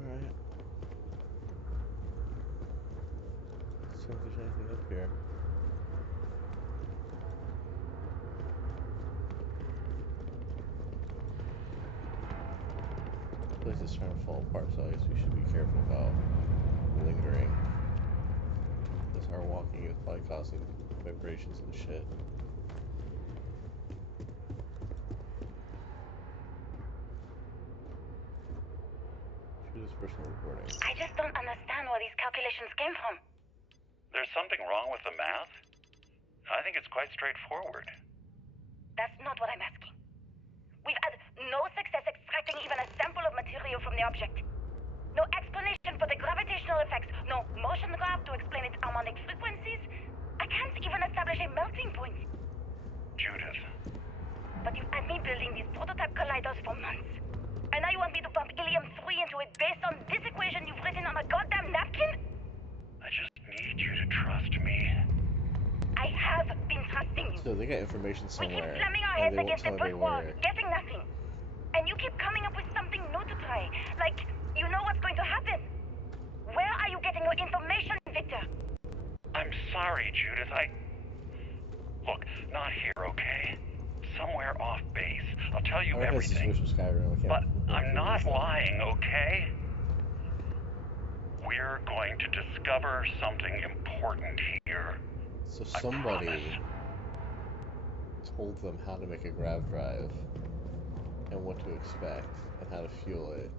Alright. Let's see if there's anything up here. The place is trying to fall apart, so I guess we should be careful about lingering. Because our walking is probably causing vibrations and shit. Choose personal recording. I just don't understand where these calculations came from. There's something wrong with the math? I think it's quite straightforward. That's not what I'm asking. We've had no success extracting even a sample of material from the object. No explanation for the gravitational effects. No motion graph to explain its harmonic frequencies. I can't even establish a melting point. Judith. But you've had me building these prototype colliders for months. And now you want me to pump helium-3 into it based on this equation you've written on a goddamn napkin? I just need you to trust me. I have been trusting you. So they got information somewhere, we keep slamming our and heads they won't against tell a me brick wall, where. getting nothing. And you keep coming up with something new to try. Like, you know what's going to happen. Where are you getting your information, Victor? I'm sorry, Judith. Look, not here, okay? Somewhere off base. I'll tell you everything. This is Skyrim. I can't, but I'm not lying, okay? We're going to discover something important here. So somebody told them how to make a grav drive and what to expect and how to fuel it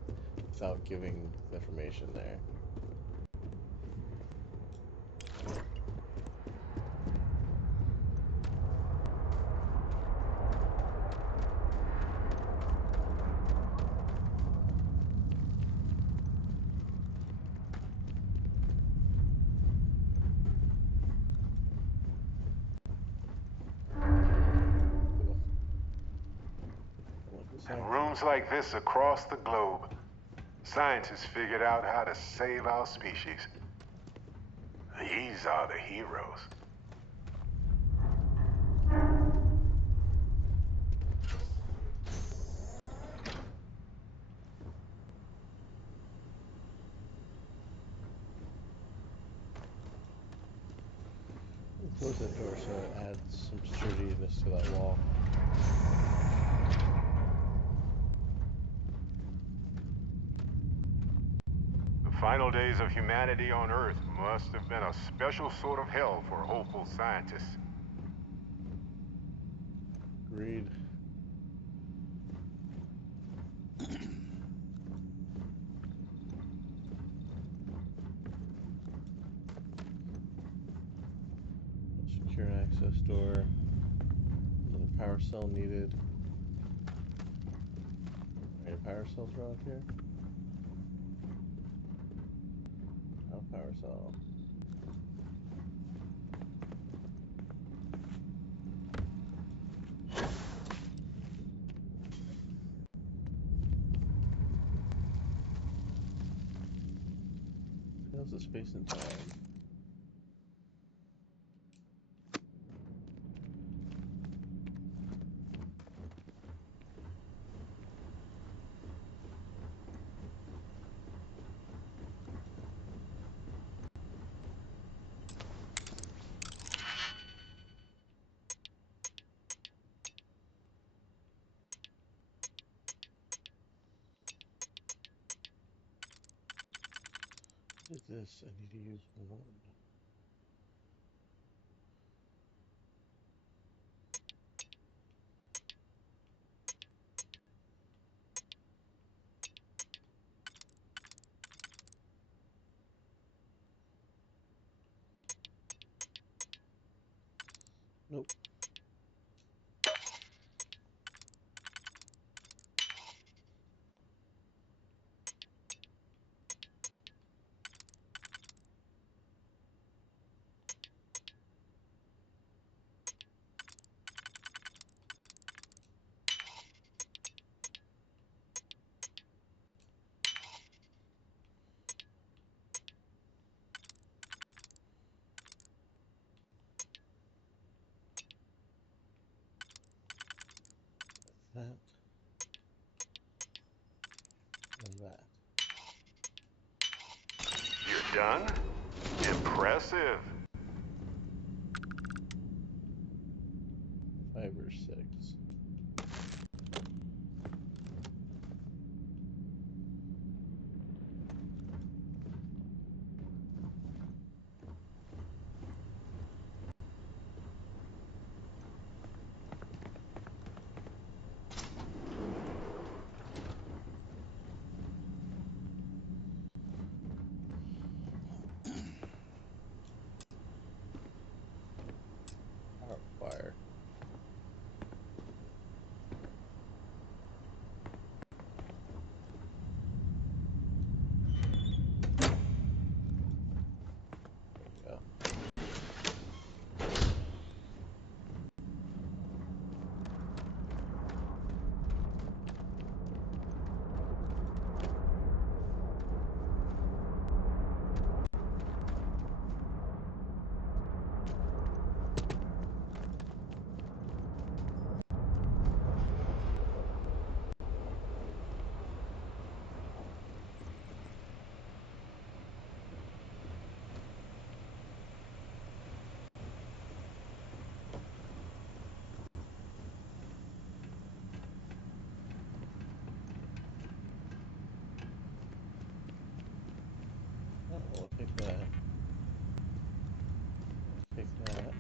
without giving the information there. In rooms like this across the globe, scientists figured out how to save our species. These are the heroes. Close that door so it adds some sturdiness to that wall. final days of humanity on Earth must have been a special sort of hell for hopeful scientists. Agreed. Secure access door. Another power cell needed. Any power cells around here? No power cell. How's the space and time? What is this? I need to use one. Nope. That. And that. You're done? Impressive. 5 or 6. Fire. There we go. Oh, I'll take that. Take that.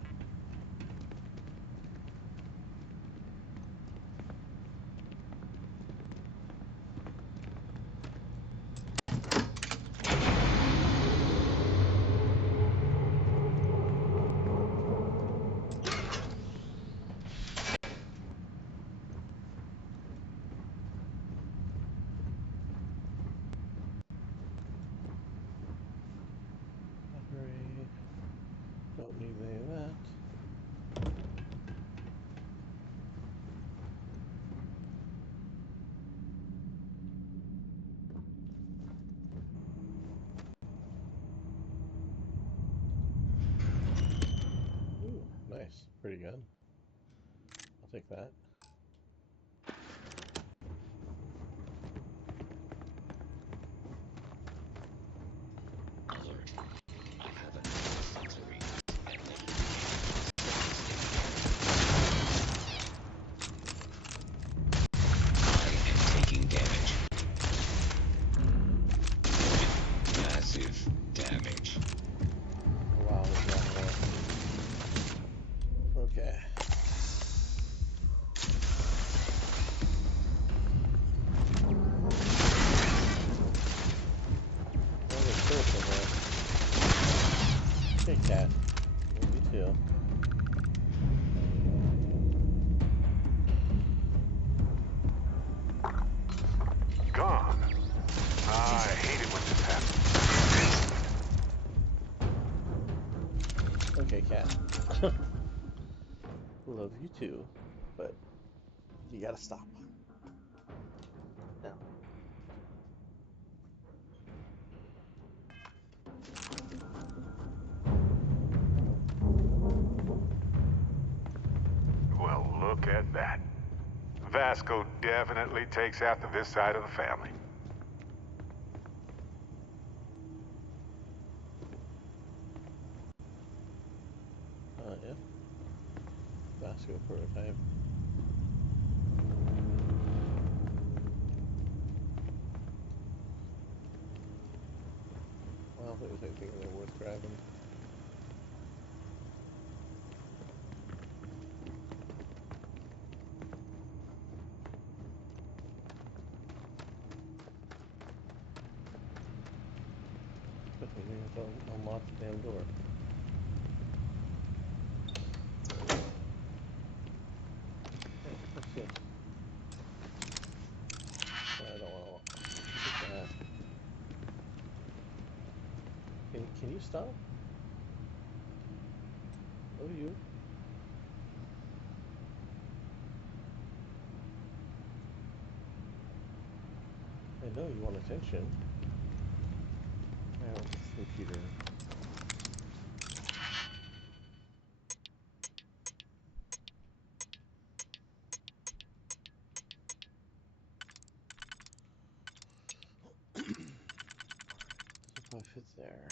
Battery. Don't need any of that. Ooh, nice. Pretty good. I'll take that. Alert. I have a sensory enemy. I am taking damage. As Okay, cat. Love you too. Gone. I hate it when this happens. Okay, cat. Love you too, but you gotta stop. Now. Well, look at that. Vasco definitely takes after this side of the family. Yeah. Vasco prototype. I don't think there's anything in there worth grabbing. But we have to unlock the damn door. Hey, what's this? I don't want to take that. Can you stop? Oh, you. I know you want attention. Now, computer. If it fits there.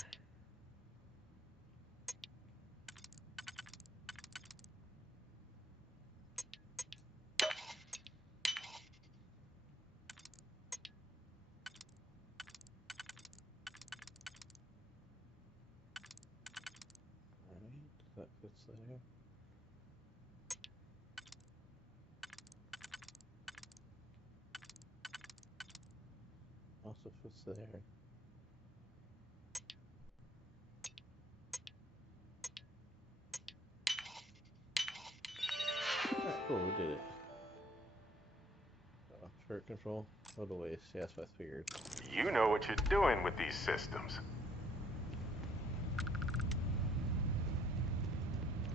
Alright, that fits there. Also fits there. Alright, cool, we did it. Turret control, go to waste. Yes, I figured. You know what you're doing with these systems.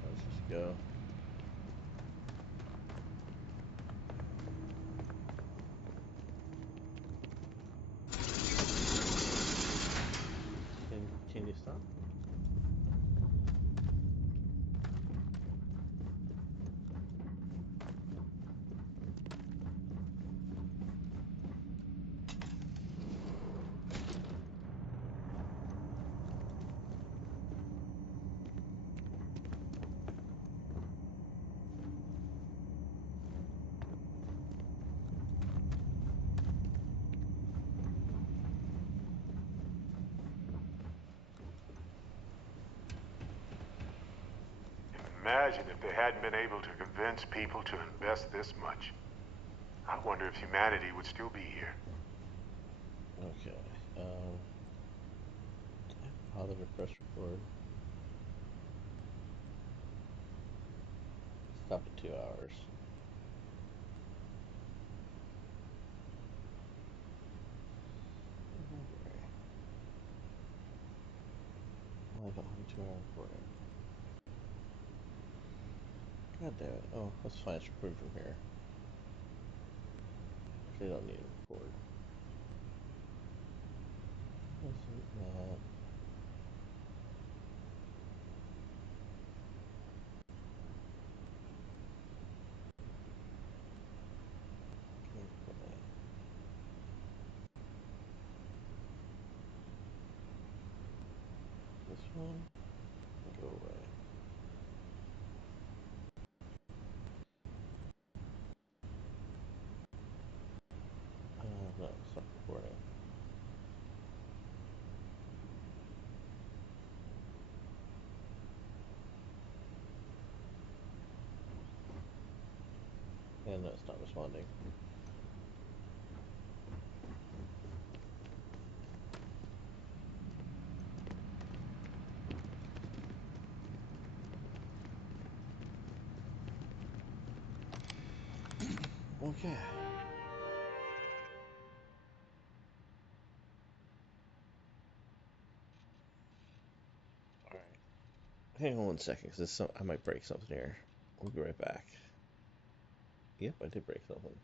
Let's just go. Can you stop? Imagine if they hadn't been able to convince people to invest this much. I wonder if humanity would still be here. Okay, bother to press record. Stop at 2 hours. Library. Well, I don't have a 2-hour recording. God damn it. Oh, that's fine. It's recording from here. Actually, I don't need to record. Wasn't that? Gameplay. This one? Go away. No, stop recording. And no, it's not responding. Okay. Alright. Hang on 1 second, because I might break something here. We'll be right back. Yep, I did break something.